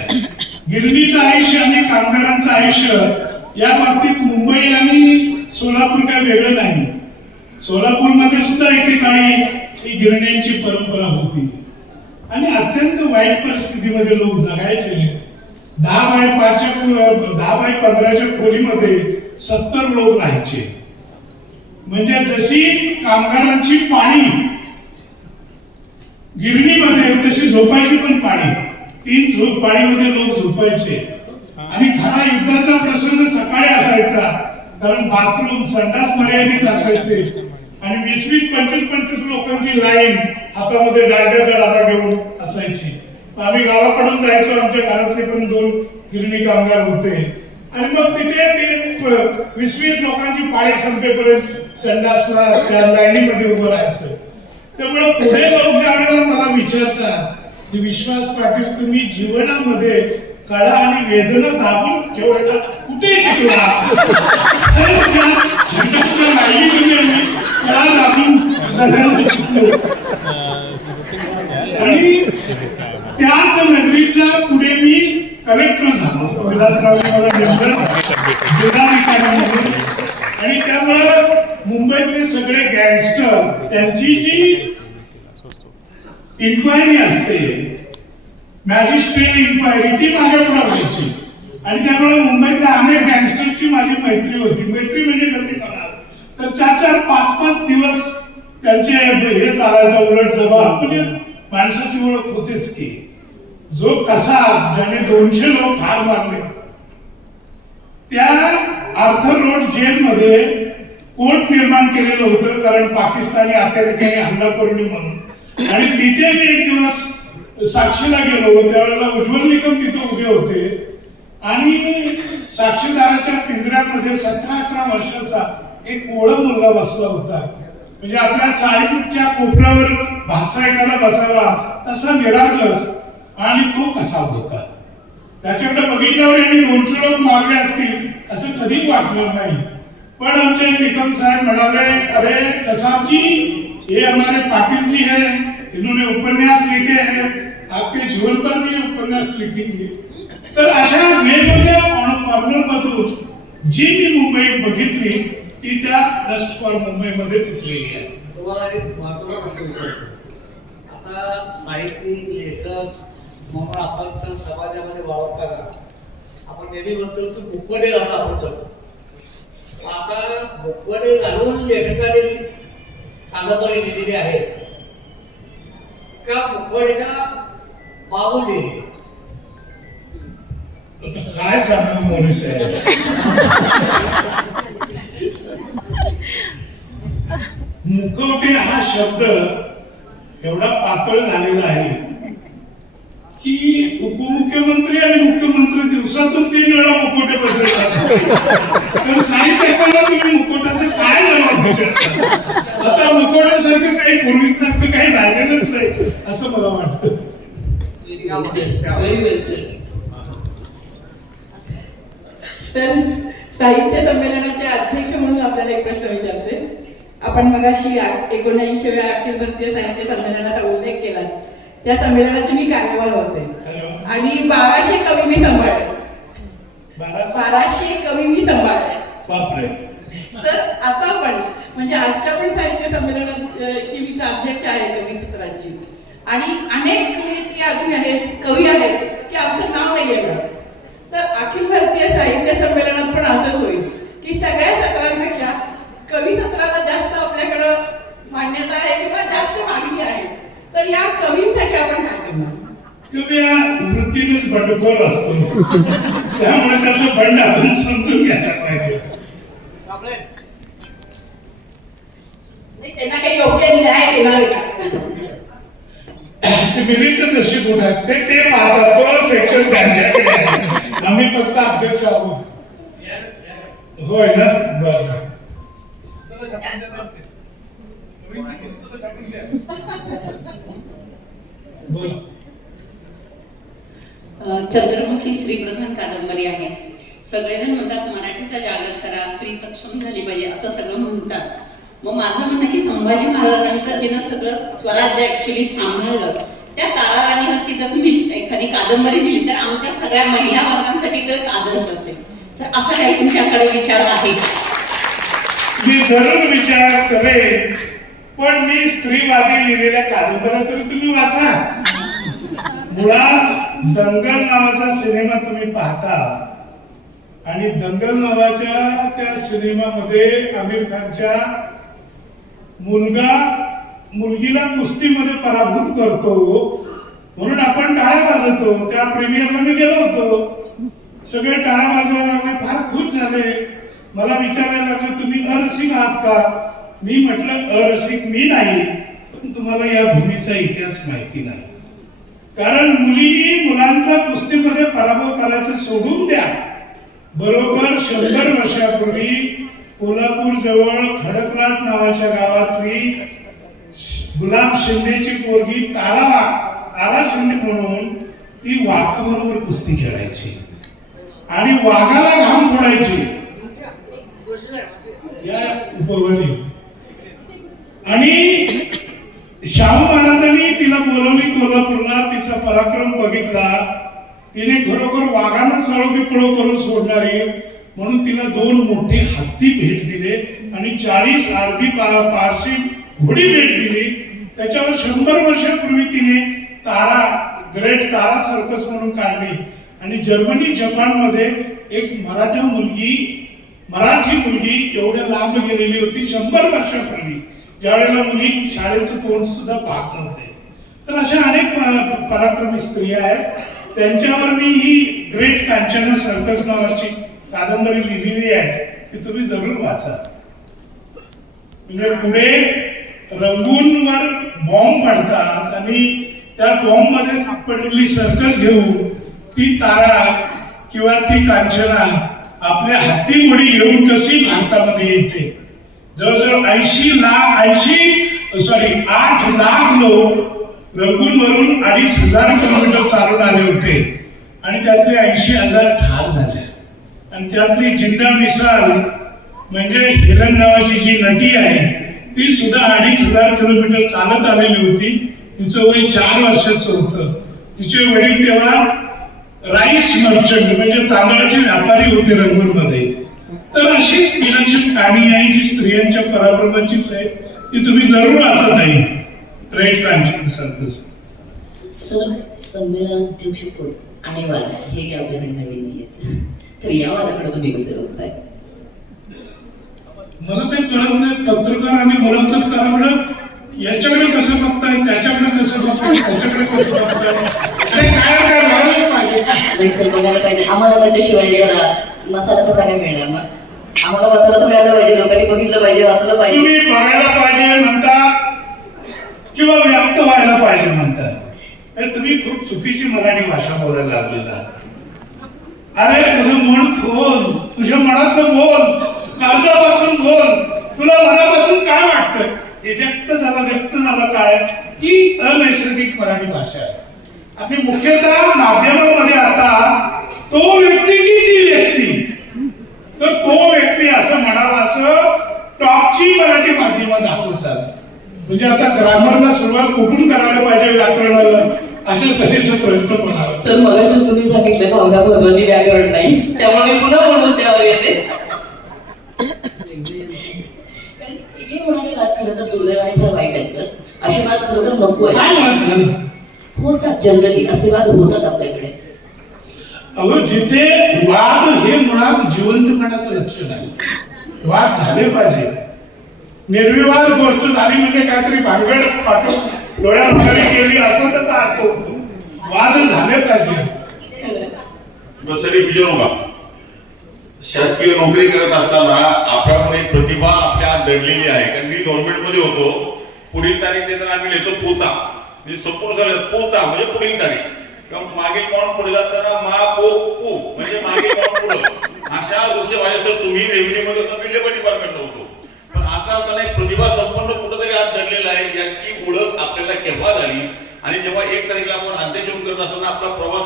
गिरणीचं आयुष्य आणि कामगारांचं आयुष्य या बाबतीत मुंबई आणि सोलापूर काय वेगळं नाही. सोलापूरमध्ये सुद्धा एकेकाळी ही गिरण्यांची परंपरा होती आणि अत्यंत वाईट परिस्थितीमध्ये लोक जगायचे. 10 बाय 15च्या खोलीमध्ये 70 लोक राहायचे म्हणजे जशी कामगारांची पाळी गिरणीमध्ये तशी झोपायची पण पाळी, 3 पाळीमध्ये लोक झोपायचे. आणि खरा युद्धाचा प्रसंग सकाळी असायचा, कारण बाथरूम संडास मर्यादित असायचे आणि 20-20, 25-25 लोकांची लाईन हातामध्ये दांड्याचा डबा घेऊन असायची. आम्ही गावाकडून जायचो, आमच्या घरातले पण 2 गिरणी कामगार होते आणि मग तिथे ते 20-20 लोकांची पाळी संपेपर्यंत संडासला त्या लाईनीमध्ये उभं राहायचं. त्यामुळे पुढे लोक ज्या वेळेला मला विचारतात की विश्वास पाटील तुम्ही जीवनामध्ये कळा आणि वेदना दाबून ठेवायला कुठे शिकला, कळा दाबून जगायला शिकलो. आणि त्याच नगरीच्या पुढे मी कलेक्टर झालो, विलासरावने मला नेमलं जिल्हाधिकारी म्हणून. आणि त्यामुळे मुंबईतले सगळे गँगस्टर त्यांची जी इन्क्वायरी असते, मॅजिस्ट्रेट इन्क्वायरी, ती माझ्याकडे व्हायची. आणि त्यामुळे मुंबईतल्या अनेक गँगस्टरची माझी मैत्री होती. मैत्री म्हणजे कशी करणार तर 4-4, 5-5 दिवस त्यांचे हे चालायचं उलट जबाब, म्हणजे माणसाची ओळख होतेच की. जो कसा ज्याने 200 लोक ठार मारले, त्या आर्थर रोड जेलमध्ये कोर्ट निर्माण केलेलं होतं, कारण पाकिस्तानी अतिरेक्यांनी हल्ला करू म्हणून. आणि तिथे मी एक दिवस साक्षीला गेलो, त्यावेळेला उज्ज्वल निकम तिथे उभे होते आणि साक्षीदाराच्या पिंजऱ्यामध्ये 17-18 वर्षाचा एक कोवळा मुलगा बसला होता. म्हणजे आपल्या चाळीच्या कोपऱ्यावर भाचा एखादा बसावा तसा निरागस, आणि तो कसा होता. त्याच्याकडे बघितल्यावर यांनी 200 लोक मारले असतील असं कधी वाटलं नाही. पण आमचे निकम साहेब म्हणाले, अरे कसाब जी, ये हमारे पाटिल जी है, इन्होंने उपन्यास लिखे हैं, आपके जीवन पर भी उपन्यास लिखेंगे. तर अशा वेगवेगळ्या कॉर्नरमधून जी मी मुंबई बघितली ती त्या डस्ट फॉर मुंबईमध्ये टिकलेली आहे. तुम्हाला एक महत्त्वाचा प्रश्न विचारतो. आता साहित्यिक लेखक म्हणून आपण तर समाजामध्ये वावरताना आपण नेहमी म्हणतो की मुखवटे घालून आपण चालतो. आता मुखवटे घालून लेखकाने कादंबरी लिहिलेली आहे का मुखवट्याच्या मागून लिहिली? काय सांगू मोरे साहेब, मुखवटे हा शब्द एवढा पातळ झालेला आहे की उपमुख्यमंत्री आणि मुख्यमंत्री दिवसातून 3 वेळा मुखवटे बदलतात. तर साहित्यकाला तुम्ही मुखवट्याचं काय जबाब विचारता? आता मुखवट्यासारखं काही पूर्वीसारखं काही झालेलंच नाही असं मला वाटतं. तर साहित्य संमेलनाचे अध्यक्ष म्हणून आपल्याला एक प्रश्न विचारते. आपण मगाशी 79व्या अखिल भारतीय साहित्य संमेलनाचा उल्लेख केला. त्या संमेलनाचे मी कार्यवाह होते आणि 1200 कवी मी सांभाळले. 1200 कवी मी सांभाळले. बापरे. तर आता पण म्हणजे आजच्या पण साहित्य संमेलनाची मी अध्यक्ष आहे कवी चित्राची. आणि अनेक कवयित्री अजून आहेत, कवी आहेत की आमचं नाव नाही आहे. तर अखिल भारतीय साहित्य संमेलनात पण असंच होईल की सगळ्या सत्रांपेक्षा कवी सत्राला जास्त आपल्याकडं मान्यता आहे किंवा जास्त मागणी आहे. तर या कवींसाठी आपण काय करणार? कवी हा वृत्तीनेच बंडखोर असतो, त्यामुळे त्याचं बंड आपण समजून घ्यायला पाहिजे. त्यांना काही योग्य न्याय देणार का? ते मिलिंद जशी कुठे ते पाहतात, तो सेक्शन त्यांच्याकडे आहे. आम्ही फक्त अध्यक्ष आहोत. होय ना, बरं. चंद्रमुखी श्रीप्रधान कादंबरी आहे. सगळेजण म्हणतात मराठीचा जागर करा, स्त्री सक्षम झाली पाहिजे असं सगळं म्हणतात. मग माझं म्हणणं की संभाजी महाराजांचं जिनं सगळं स्वराज्य ऍक्च्युली सांभाळलं, त्या ताराराणीवरती जर तुम्ही एखादी कादंबरी लिहिली तर आमच्या सगळ्या महिला वर्गांसाठी तो एक आदर्श असेल. तर असं काही तुमच्याकडे विचार आहे का? मी जरूर विचार करेन, पण मी स्त्रीवादी लिहिलेल्या कादंबऱ्या तरी तुम्ही वाचा. मुळात दंगल नावाचा सिनेमा तुम्ही पाहता आणि दंगल नावाच्या त्या सिनेमामध्ये आमिर खानच्या मुलगीला कुस्तीमध्ये पराभूत करतो म्हणून आपण टाळ्या वाजवतो. त्या प्रीमियरला मी गेलो होतो, सगळे टाळ्या वाजवायला लागले, फार खुश झाले. मला विचारायला लागले तुम्ही अरसिक आहात का? मी म्हटलं अरसिक मी नाही, पण तुम्हाला या भूमीचा इतिहास माहिती नाही. कारण मुलींनी मुलांचा कुस्तीमध्ये पराभव करायचं सोडून द्या. बरोबर 100 वर्षापूर्वी कोल्हापूर जवळ खडकलाट नावाच्या गावातली गुलाब शिंदेची पोरगी तारा शिंदे म्हणून ती वाघाबरोबर कुस्ती खेळायची आणि वाघाला घाम फोडायची या उपवनी. आणि शाहू महाराजांनी तिला बोलवली कोल्हापूरला. तिचा पराक्रम बघितला. तिने खरोखर वाघांना सळोपिपळो करून सोडणारी म्हणून तिला 2 मोठे हत्ती भेट दिले आणि 40 आरती पारशी घोडी भेट दिली. त्याच्यावर 100 वर्षापूर्वी तिने ग्रेट तारा सर्कस म्हणून काढली. आणि जर्मनी जपानमध्ये एक मराठी मुलगी एवढ्या लांब गेलेली होती 100 वर्षापूर्वी, ज्यावेळेला मुली शाळेचं तोंड सुद्धा पाहत नव्हते. तर अशा अनेक पराक्रमी स्त्रिया आहेत. त्यांच्यावर मी ही ग्रेट कांचना सर्कस नावाची कादंबरी लिहिलेली आहे, ती तुम्ही जरूर वाचा. म्हणजे पुढे रंगूनवर बॉम्ब पडतात आणि त्या बॉम्ब मध्ये सापडलेली सर्कस घेऊन ती तारा किंवा ती कांचना आपल्या हत्ती घोडी घेऊन कशी भारतामध्ये येते. जवळजवळ 8 लाख लोक रंगूनवरून 2,500 किलोमीटर चालून आले होते आणि त्यातले 80,000 ठार झाले. आणि त्यातली जिंदा मिसाल म्हणजे हिरण नावाची जी नटी आहे ती सुद्धा 2,500 किलोमीटर चालत आलेली होती. तिचं वय 4 वर्षाचं होतं. तिचे वडील तेव्हा राईस मर्चंट म्हणजे तांदळाचे व्यापारी होते रंगूनमध्ये. तर अशी विलक्षण कहाणी आहे जी स्त्रियांच्या पराक्रमाचीच आहे, ती तुम्ही जरूर वाचत आहे. Great Kanchana circus. सर, संमेलन उद्योग शिकवत आणि वाद हे काही आपल्याकडे नवीन नाही आहेत, तर या वादाकडे तुम्ही कसे बघताय? मला काही कळत नाही. पत्रकार आणि मुलाखत करा याच्याकडे कसं बघताय, त्याच्याकडे कसं बघताय, त्याच्याकडे कसं बघताय, काय बघायलाच पाहिजे. नाही सर, बघायला पाहिजे. आम्हाला त्याच्याशिवाय जरा मसाला कसा काय मिळणार? मग आम्हाला वाचायला तर मिळायला पाहिजे, लोकांनी बघितलं पाहिजे, वाचलं पाहिजे. तुम्ही बघायला पाहिजे म्हणता किंवा व्यक्त व्हायला पाहिजे म्हणता, तुम्ही खूप चुकीची मराठी भाषा बोलायला लागलेला. अरे तुझं मन खोल, तुझ्या मनातलं बोल, काळजापासून बोल. तुला मनापासून काय वाटतं हे व्यक्त झालं काय, ही अनैसर्गिक मराठी भाषा आहे. आणि मुख्यतः माध्यमामध्ये आता तो व्यक्ती की ती व्यक्ती, तर तो व्यक्ती असं म्हणावा असं टॉपची मराठी माध्यमं दाखवतात. म्हणजे आता ग्रामरला सुरुवात कुठून करायला पाहिजे, व्याकरणाला, अशा तऱ्हेचा प्रयत्न पण. सर, मगाशीच तुम्ही सांगितलं भावना महत्वाची, व्याकरण नाही, त्यामुळे मी पुन्हा म्हणून त्यावर येते. हे होणारे वाद खरं तर दुर्दैवाने फार वाईट आहेत सर. असे वाद खरं तर नको आहे. होतात, जनरली असे वाद होतात आपल्याकडे. अहो, जिथे वाद हे मुळात जिवंतपणाचं लक्षण आहे. वाद झाले पाहिजे. निर्विवाद गोष्ट झाली म्हणजे काहीतरी भानगड पाठवून डोळ्यासमोर केली असं त्याचा अर्थ होतो. वाद झाले पाहिजे. बसरी बिजोगा शासकीय नोकरी करत असताना आपल्याकडे एक प्रतिभा आपल्या आत दडलेली आहे. कारण मी गव्हर्नमेंटमध्ये होतो. पुढील तारीख देताना आम्ही लिहितो पोता, म्हणजे संपूर्ण झालं पोता म्हणजे पुढील तारीख, किंवा मागील पाऊण पुढे जाताना मा पो पू म्हणजे मागील पाऊण पुढं. अशा गोष्टी माझ्यासह तुम्ही रेव्हेन्यूमध्ये होता, मी लेबर डिपार्टमेंटला होतो. पण असं असताना एक प्रतिभा संपन्न कुठंतरी आत दडलेला आहे, याची ओळख आपल्याला केव्हा झाली. आणि जेव्हा 1 तारीखला आपण अध्यक्ष करत असताना आपला प्रवास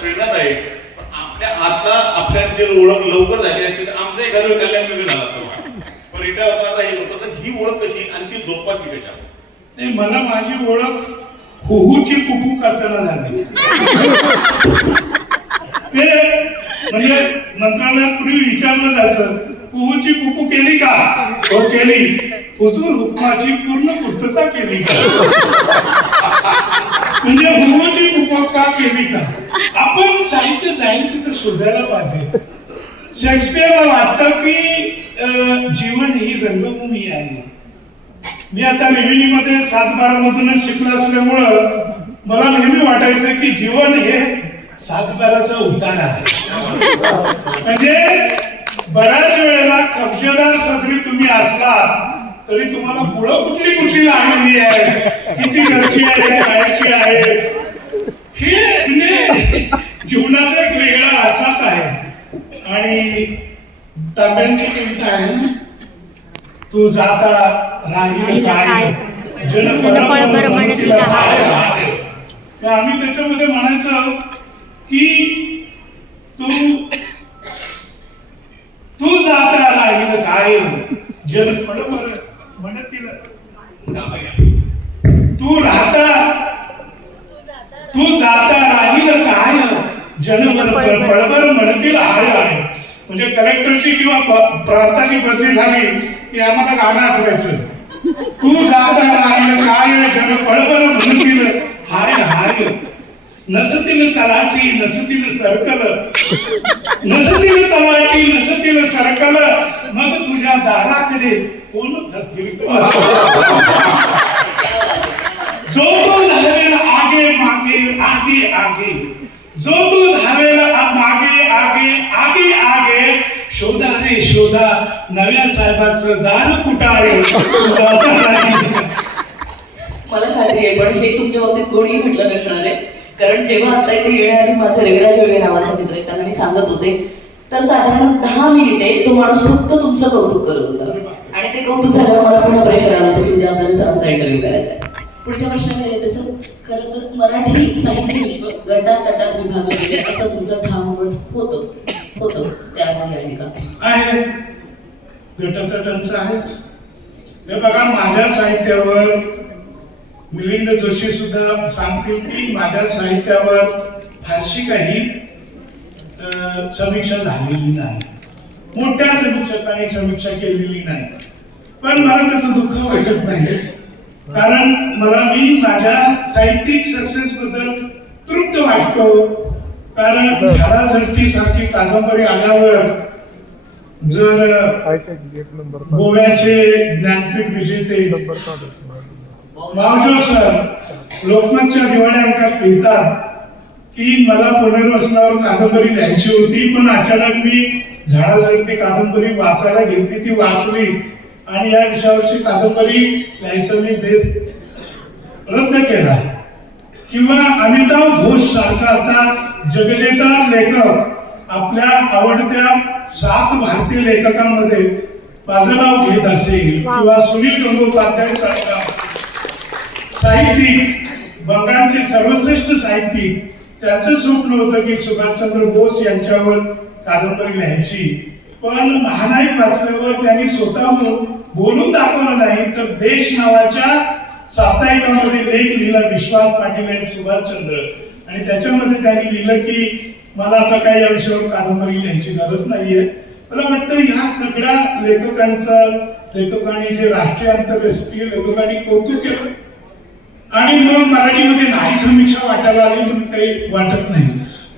प्रेरणात आहे. पण आपल्या आता आपल्याला जर ओळख लवकर झाली असती तर आमचं एखादं कल्याण वेगळं झालं असतं. पण रिटायर होताना आता हे होतं, तर ही ओळख कशी आणि ती जोपासली कशा? नाही, मला माझी ओळख हुहूची कुकू करताना झाली. ते म्हणजे मंत्रालयात पूर्वी विचारलं जायचं, कुहूची कुकू केली का? हो केली. हुजूर हुकमाची पूर्ण पूर्तता केली का? म्हणजे हुहूची कुकू का केली का? आपण साहित्य जाईल तिथं शोधायला पाहिजे. शेक्सपियरला वाटतं की जीवन ही रंगभूमी आहे. मी आता रेव्हेन्यूमध्ये 7-12 मधूनच शिकलो असल्यामुळं मला नेहमी वाटायचं की जीवन हे 7-12चं उद्यान आहे. म्हणजे बऱ्याच वेळेला कब्जेदार सदरी तुम्ही असला तरी तुम्हाला पुढं कुठली कुठली लागलेली आहे, किती घरची आहे, खायची आहे, हे म्हणजे जीवनाचा एक वेगळा अर्थाच आहे. आणि तांब्यांची कविता आहे ना, तू जाता राहील काय जन पळभर म्हणतील हाय हाय. तर आम्ही त्याच्यामध्ये म्हणायचं की तू जाता राहील काय जन पळभर म्हणतील, तू जाता राहील काय जन पळभर म्हणतील हाय हाय. म्हणजे कलेक्टरची किंवा प्रांताची बदली झाली की आम्हाला गाणं आठवायचं, तू जाता राहील काय जन पळभर म्हणतील हाय हाय. नसतील तलाठी नसतील सरकल, नसतील तलाठी नसतील सरकल, मग तुझ्या दाराकडे कोण फिरकल. जो तो धावेल आगे मागे आगे आगे, जो तो धावेल मागे आगे आगे आगे, शोधा रे शोधा नव्या साहेबाचं दार कुठं आहे. मला खात्री आहे पण हे तुमच्या बाबतीत कोणीही म्हटलं नसणार आहे. कारण जेव्हा आता इथे येण्याआधी माझं रविराज वेळे नावाचा मित्र आहे, त्यांना मी सांगत होते तर साधारण 10 मिनिटे तो माणूस फक्त तुमचं कौतुक करत होता. आणि ते कौतुक झाल्यावर मला पुन्हा प्रेशर आलं होतं की उद्या आपल्याला सरांचा इंटरव्ह्यू करायचा आहे. पुढच्या प्रश्नाकडे येते सर. खरं तर मराठी साहित्य विश्व गटातटात विभागलं गेले असं तुमचं ठाम मत होतं त्या आधी आहे का? आहे, गटतटांचं आहेच. हे बघा, माझ्या साहित्यावर मिलिंद जोशी सुद्धा सांगतील की माझ्या साहित्यावर फारशी काही समीक्षा झालेली नाही, मोठ्या समीक्षकांनी समीक्षा केलेली नाही. पण मला त्याचं दुःख वाटत नाही, कारण मी माझ्या साहित्यिक सक्सेस बद्दल तृप्त वाटतो. कारण झाडाझडती सारखी कादंबरी आल्यावर जर गोव्याचे ज्ञानपीठ विजेते मावजो सर लोकमतच्या दिवाळी अंकात लिहितात की मला पुनर्वसनावर कादंबरी लिहायची होती, पण अचानक मी झाडाझडती कादंबरी वाचायला घेतली, ती वाचली आणि या विषयावरची कादंबरी लिहायचा मी भेद रद्द केला. किंवा अमिताभ घोष सारखा आता जगजेता लेखक आपल्या आवडत्या 7 भारतीय लेखकांमध्ये माझं नाव घेत असेल, किंवा सुनील गंगोपाध्याय सारखा साहित्यिक, बंगालचे सर्वश्रेष्ठ साहित्यिक, त्यांचं स्वप्न होतं की सुभाषचंद्र बोस यांच्यावर कादंबरी लिहायची. पण महानायक वाचल्यावर त्यांनी स्वतःहून बोलून दाखवलं नाही, तर देश नावाच्या साप्ताहिकामध्ये लेख लिहिला विश्वास पाटील आणि सुभाषचंद्र, आणि त्याच्यामध्ये त्यांनी लिहिलं की मला आता काही या विषयावर कादंबरी लिहायची गरज नाहीये. मला वाटतं ह्या सगळ्या लेखकांनी जे राष्ट्रीय आंतरराष्ट्रीय लेखकांनी कौतुक केलं आणि मग मराठीमध्ये नाही समीक्षा वाटायला आली म्हणून काही वाटत नाही.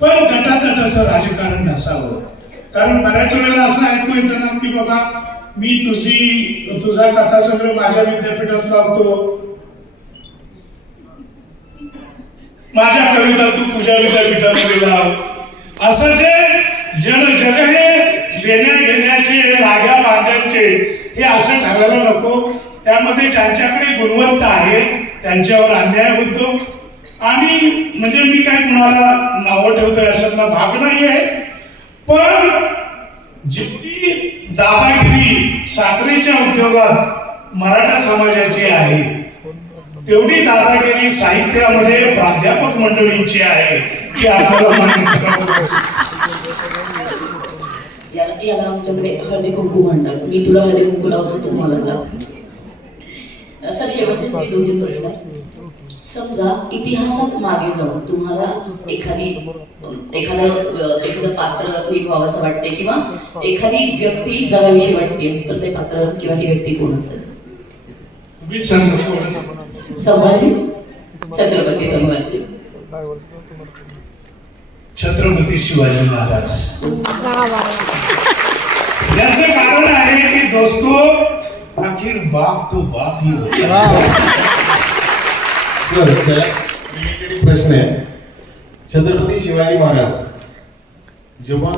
पण गटातटाचं राजकारण नसावं. कारण बऱ्याच वेळेला असं ऐकू येतं ना की बाबा मी तुझा कथासंग्रह माझ्या विद्यापीठात लावतो, माझ्या कविता तू तुझ्या विद्यापीठामध्ये लाव. असं जे जग हे देण्या घेण्याचे लाग्या बांधायचे हे असं ठरायला नको. त्यामध्ये ज्यांच्याकडे गुणवत्ता आहे त्यांच्यावर अन्याय होतो. आणि म्हणजे मी काय कुणाला नावं ठेवतोय अशातला भाग नाहीये, पण जेवढी दादागिरी साखरेच्या उद्योगात मराठा समाजाची आहे तेवढी दादागिरी साहित्यामध्ये प्राध्यापक मंडळींची आहे की आपल्याला याला आमच्याकडे हळदी कुंकू म्हणतात. मी तुला हळदी कुंकू लावतो, तू मला लाव. सर शेवटचेच मी 2-3 प्रश्न आहे. समजा इतिहासात मागे जाऊन तुम्हाला एखादं पात्र निभवावंसं वाटते किंवा एखादी व्यक्ती जगाविषयी वाटते, तर ते पात्र किंवा ती व्यक्ती कोण असेल? संभाजी, छत्रपती संभाजी. छत्रपती शिवाजी महाराज. याचं कारण आहे की दोस्तो, आखिर बाप तो बाप ही होता. बरं, त्याला रिलेटेड प्रश्न आहे. छत्रपती शिवाजी महाराज जेव्हा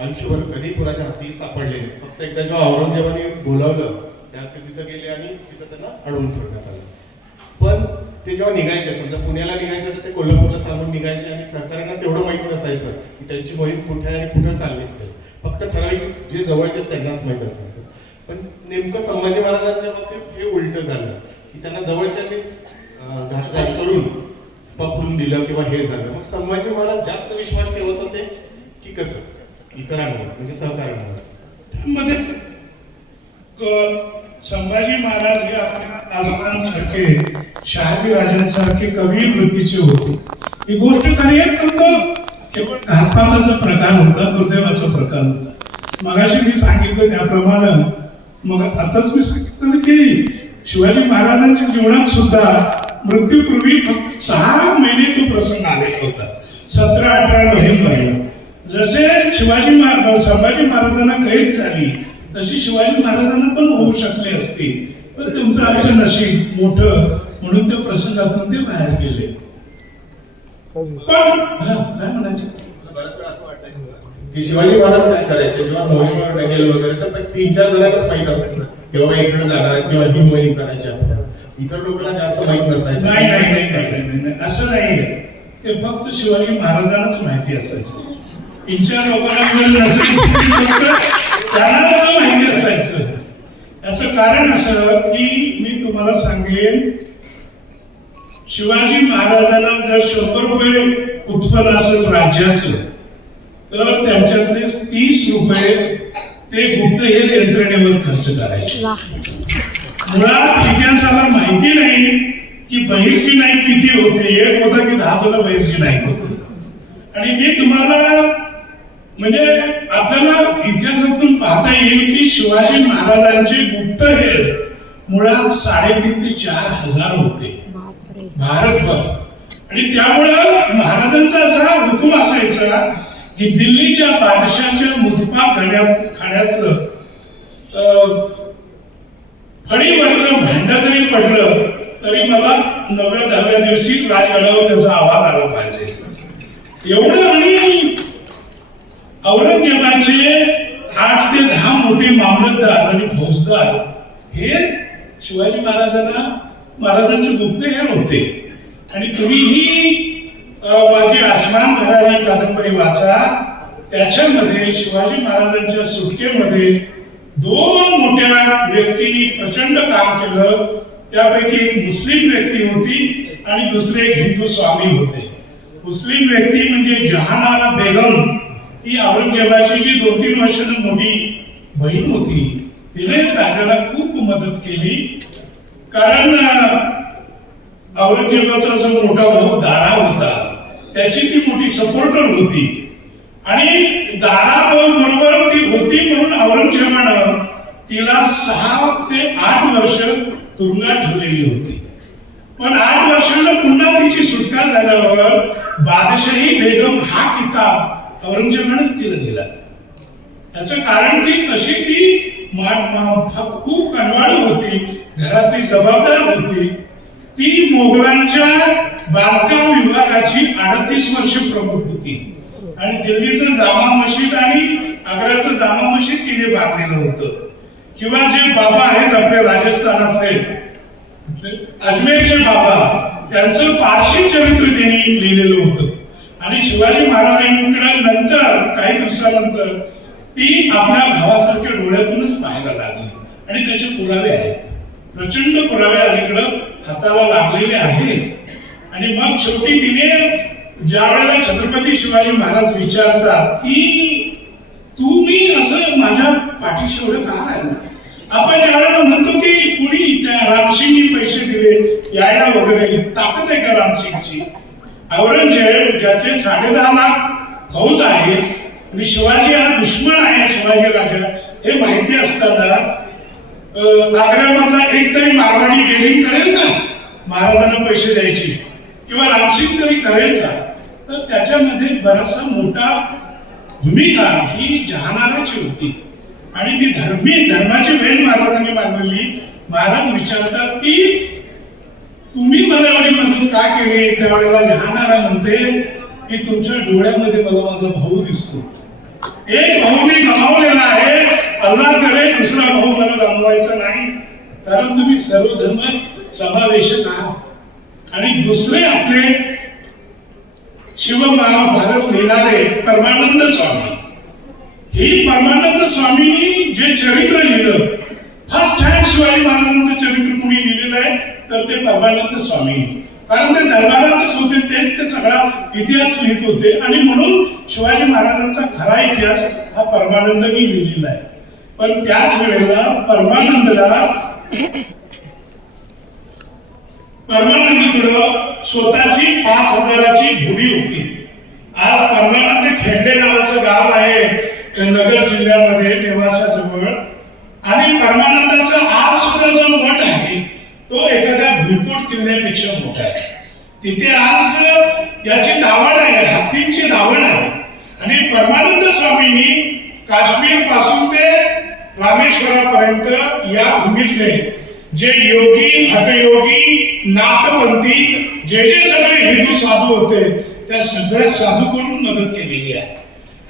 आयुष्यभर कधी कुणाच्या हाती सापडले नाही, फक्त एकदा जेव्हा औरंगजेबाने बोलावलं त्यावेळेस ते तिथं गेले आणि तिथं त्यांना अडवून ठेवण्यात आलं. पण ते जेव्हा निघायचे, समजा पुण्याला निघायचं तर ते कोल्हापूरला सांगून निघायचे आणि सरकारांना तेवढं माहीत नसायचं की त्यांची मोहीम कुठे आहे आणि कुठं चालली ते. फक्त ठराविक जे जवळचे त्यांनाच माहीत असायचं. पण नेमकं संभाजी महाराजांच्या बाबतीत हे उलट झालं की त्यांना जवळच्यांनीच घातपात करून पकडून दिलं किंवा हे झालं. मग संभाजी महाराज जास्त विश्वास ठेवत होते की कसं इतरांवर, म्हणजे सहकार्यांवर? त्यामध्ये संभाजी महाराज हे आपल्या आजोबांसारखे, शहाजी राजांसारखे कवी वृत्तीचे होते. ही गोष्ट खरी आहे, पण तो केवळ घातपाताचा प्रकार होता, दुर्दैवाचा प्रकार होता. मगाशी मी सांगितलं त्याप्रमाणे, मग आताच मी सांगितलं की शिवाजी महाराजांच्या जीवनात सुद्धा मृत्यूपूर्वी फक्त 6 महिने तो प्रसंग आलेला होता. 17-18 नोव्हेंबरला जसे संभाजी महाराजांना कैद झाली तशी शिवाजी महाराजांना पण होऊ शकले असते, पण तुमचं आमचं नशीब मोठं म्हणून त्या प्रसंगातून ते बाहेर गेले. पण काय म्हणायचे, बऱ्याच वेळा असं वाटायचं की शिवाजी महाराज काय करायचे जेव्हा मोहिमेवर गेले वगैरे, तर 3-4 जणांनाच माहित असायचं किंवा इकडे जाणार किंवा ही मोहीम करायची आपल्याला. इतर लोकांना जास्त माहित नसायचं. नाही, असं नाही. ते फक्त शिवाजी महाराजांनाच माहिती असायचं. 3-4 लोकांना त्यांनाच माहिती असायचं. याचं कारण असं की मी तुम्हाला सांगेन, शिवाजी महाराजांना जर 100 रुपये उत्पन्न असेल राज्याचं, तर त्यांच्यातले 30 रुपये ते गुप्तहेर यंत्रणेवर खर्च करायचे. मुळात इतिहासाला माहिती नाही की बहिर्जी नाईक किती होते. एक होता की 10 बहिर्जी नाईक होते. आणि मी तुम्हाला म्हणजे आपल्याला इतिहासातून पाहता येईल की शिवाजी महाराजांचे गुप्तहेर मुळात 3,500 ते 4,000 होते भारतभर. आणि त्यामुळं महाराजांचा असा हुकूम असायचा की दिल्लीच्या बादशाच्या मुतपा खाण्यातलं फळीवरचं भांडं जरी पडलं तरी मला 9व्या-10व्या दिवशी राजगडावर त्याचा आवाज आला पाहिजे. एवढं. आणि औरंगजेबाचे 8 ते 10 मोठे मामलतदार आणि फौजदार हे शिवाजी महाराजांचे गुप्तहेर होते. आणि तुम्हीही माझी आसमान भरारी कादंबरी वाचा, त्याच्यामध्ये शिवाजी महाराजांच्या सुटकेमध्ये 2 मोठ्या व्यक्तींनी प्रचंड काम केलं. त्यापैकी एक मुस्लिम व्यक्ती होती आणि दुसरे एक हिंदू स्वामी होते. मुस्लिम व्यक्ती म्हणजे जहानारा बेगम, ही औरंगजेबाची जी 2-3 वर्षांनी मोठी बहीण होती. तिने राजाला खूप मदत केली. कारण औरंगजेबाचा जो मोठा भाऊ दारा होता त्याची ती मोठी सपोर्टर होती. आणि दारा बरोबर ती होती म्हणून औरंगजेबानं तिला 6 ते 8 वर्ष तुरुंगात ठेवलेली होती. पण 8 वर्षांना पुन्हा तिची सुटका झाल्यावर बादशाही बेगम हा किताब औरंगजेबानेच तिला दिला. याचं कारण की तशी ती खूप कणवाळू होती, घरातली जबाबदार होती. ती मोगलांच्या बांधकाम विभागाची 38 वर्ष प्रमुख होती. आणि दिल्लीचं जामा मशीद आणि आग्र्याचं जामा मशीद तिने बांधलेलं होतं. किंवा जे बाबा आहेत आपल्या राजस्थानातले अजमेरचे बाबा, त्यांचं पारशी चरित्र त्यांनी लिहिलेलं होतं. आणि शिवाजी महाराजांकडे नंतर काही दिवसानंतर ती आपल्या भावासारख्या डोळ्यातूनच पाहायला लागली. आणि त्याचे पुरावे आहेत, प्रचंड पुरावे अलीकडं हाताला लागलेले आहेत. आणि मग शेवटी तिने ज्या वेळेला छत्रपती शिवाजी महाराज विचारतात की तुम्ही असं माझ्या पाठीशी एवढं का राहिलं, आपण ज्यावेळेला म्हणतो की कुणी त्या रामसिंगनी पैसे दिले यायला वगैरे, ताकद आहे का रामसिंगची? औरंगजेब ज्याचे 10.5 लाख फौज आहे आणि शिवाजी हा दुश्मन आहे शिवाजी राजा हे माहिती असताना आग्र्यामधला एक तरी मारवाडी डेअरिंग करेल का महाराजांना पैसे द्यायची? किंवा रामसिंग तरी करेल का? तर त्याच्यामध्ये बराचसा मोठा भूमिका ही जहानाराची होती आणि ती धर्माची बहीण महाराजांनी मानवली. महाराज विचारतात की तुम्ही मला एवढी मदत का केली? त्यावेळेला जहानारा म्हणते की तुमच्या डोळ्यामध्ये मला माझा भाऊ दिसतो. एक भाऊ मी गमावलेला आहे, अल्लाह करे दुसरा भाऊ मला गमवायचा नाही, कारण तुम्ही सर्व धर्म समावेशक आहात. आणि दुसरे आपले शिवमहाभारत लिहिणारे परमानंद स्वामी, ही परमानंद स्वामींनी जे चरित्र लिहिलं, फर्स्ट हँड शिवाजी महाराजांचं चरित्र कुणी लिहिलेलं आहे तर ते परमानंद स्वामी. कारण ते दरबारातच होते, तेच ते सगळा इतिहास लिहित होते आणि म्हणून शिवाजी महाराजांचा खरा इतिहास हा परमानंदनी लिहिलेला आहे. पण त्याच वेळेला परमानंदकडं स्वतःची 5,000ची घोडी होती. आज परमानंद खेडले नावाचं गाव आहे नगर जिल्ह्यामध्ये नेवासाजवळ, आणि परमानंदाचा आज सुद्धा जो मठ आहे तो एखाद्या भुईकोट किल्ल्यापेक्षा मोठा आहे. तिथे आज याची दावण आहे, हत्तींची दावण आहे. आणि परमानंद स्वामींनी काश्मीर पासून ते रामेश्वरापर्यंत या भूमीतले जे योगी, हठयोगी, नाथपंथी, जे सगळे हिंदू साधू होते त्या सगळ्या साधूकडून मदत केलेली आहे.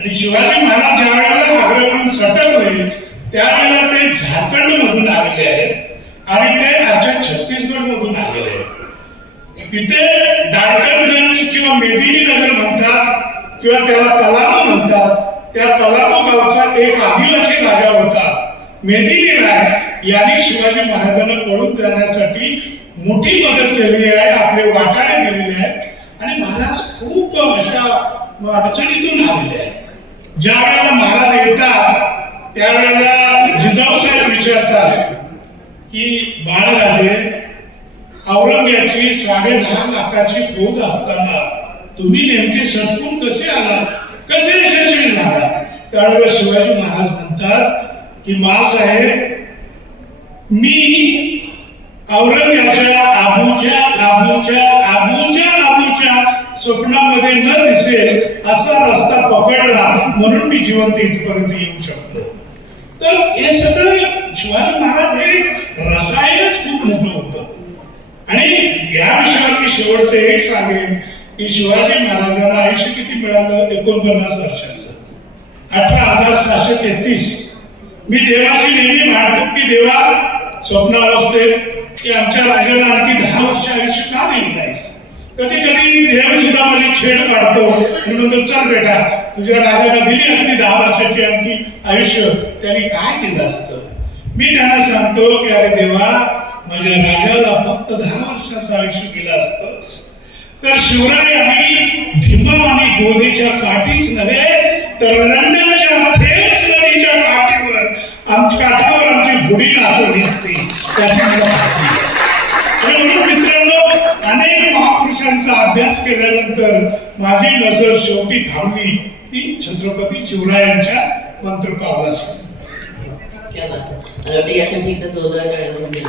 आणि शिवाजी महाराज ज्या वेळेला आग्र्यावरून सटकले त्यावेळेला ते झारखंड मधून आलेले आहेत आणि ते आजच्या छत्तीसगड मधून आलेले आहेत. तिथे डाल्टनगंज किंवा मेदिनी नगर म्हणतात किंवा त्याला तलामो म्हणतात. त्या तलामो गावचा एक आदिवासी राजा होता मेदिनी राय, यांनी शिवाजी महाराजांना पळून जाण्यासाठी मोठी मदत केलेली आहे, आपले वाटाणे दिलेले आहेत आणि महाराज खूप अशा अडचणीतून आलेले आहेत. ज्या वेळेला महाराज येतात त्यावेळेला जिजाऊ साहेब विचारतात की बाळराजे, औरंगजेबाची 10.5 लाखाची फौज असताना तुम्ही नेमके सटकून कसे आला, कसे यशस्वी झाला? त्यावेळेला शिवाजी महाराज म्हणतात की मासाहेब, मी औरंगजेबाच्या आबूच्या स्वप्नामध्ये न दिसेल असा रस्ता पकडला म्हणून मी जिवंत इथपर्यंत येऊ शकतो. तर हे सगळं शिवाजी महाराज हे रसायनच खूप मोठं होतं. आणि या विषयावर मी शेवटचं एक सांगेन की शिवाजी महाराजांना आयुष्य किती मिळालं? 49 वर्षाचं, 18,733. मी देवाशी नेहमी म्हणतो की देवा, स्वप्नावस्थेत की आमच्या राजाला आणखी 10 वर्ष आयुष्य का दिलं नाहीस? कधी कधी देव सुद्धा माझी छेड काढतो आणि म्हणतो चल बेटा, तुझ्या राजाला दिली असती 10 वर्षाची आणखी आयुष्य, त्यांनी काय केलं असतं? मी त्यांना सांगतो की अरे देवा, माझ्या राजाला फक्त 10 वर्षाचं आयुष्य दिलं असतं तर शिवरायांनी भीमा आणि गोदेच्या काठीच नव्हे तर लंडनच्या थेम्स नदीच्या काठावर आमची घोडी नाचवली असती. त्याची मला खात्री आहे. म्हणून मित्रांनो, अनेक महापुरुषांचा अभ्यास केल्यानंतर माझी नजर शेवटी थांबली ती छत्रपती शिवरायांच्या मंत्रकाव्याशी. क्या बात आहे. मला वाटतं यासाठी एकदा जोरदार टाळ्या वाजवून द्या.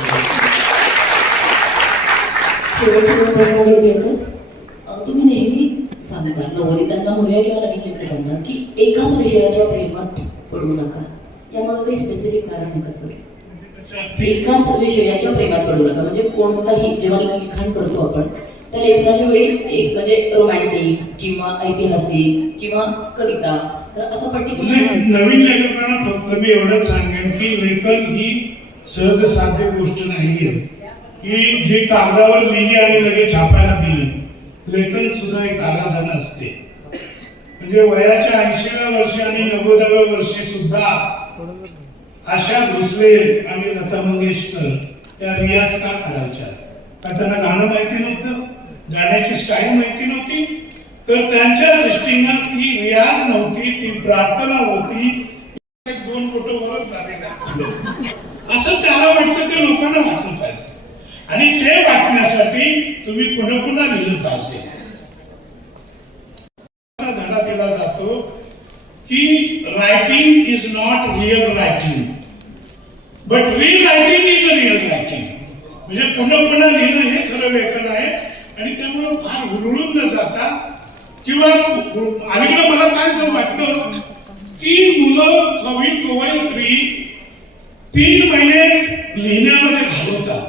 शेवटचा प्रश्न घेतली असेल. तुम्ही नेहमी सांगता नवोदितांना म्हणूया किंवा नवीन लेखकांना की एकाच विषयाच्या प्रेमात पडू नका. यामध्ये काही स्पेसिफिक कारण आहे का सर? एकाच विषयाच्या प्रेमात पडू नका म्हणजे कोणताही जेव्हा लिखाण करतो आपण त्या लेखनाच्या वेळी एक म्हणजे रोमॅन्टिक किंवा ऐतिहासिक किंवा कविता, तर असं पर्टिक्युलर नवीन लेखकांना फक्त मी एवढंच सांगेन की लेखन ही सहज साध्य गोष्ट नाहीये की जी कागदावर लिहिली आणि लगेच छापायला दिली. लेखन सुद्धा एक आराधना असते. म्हणजे वयाच्या 80व्या वर्षी आणि 90व्या वर्षी सुद्धा आशा भोसले आणि लता मंगेशकर त्या रियाज का करायच्या? का त्यांना गाणं माहिती नव्हतं? गाण्याची स्टाईल माहिती नव्हती? तर त्यांच्या दृष्टीनं ती रियाज नव्हती, ती प्रार्थना होती. 2 फोटो वरच झालेला असं त्याला वाटतं. ते लोकांना वाटलं पाहिजे आणि ते वाटण्यासाठी तुम्ही पुन्हा पुन्हा लिहिलं पाहिजे. धडा दिला जातो की writing is not real writing but rewriting is a real writing. म्हणजे पुन्हा पुन्हा लिहिणं हे खरं लेखन आहे. आणि त्यामुळे फार हुरळून न जाता किंवा अलीकडे मला काय वाटतं की मुलं कवयित्री 3 महिने लिहिण्यामध्ये घालवतात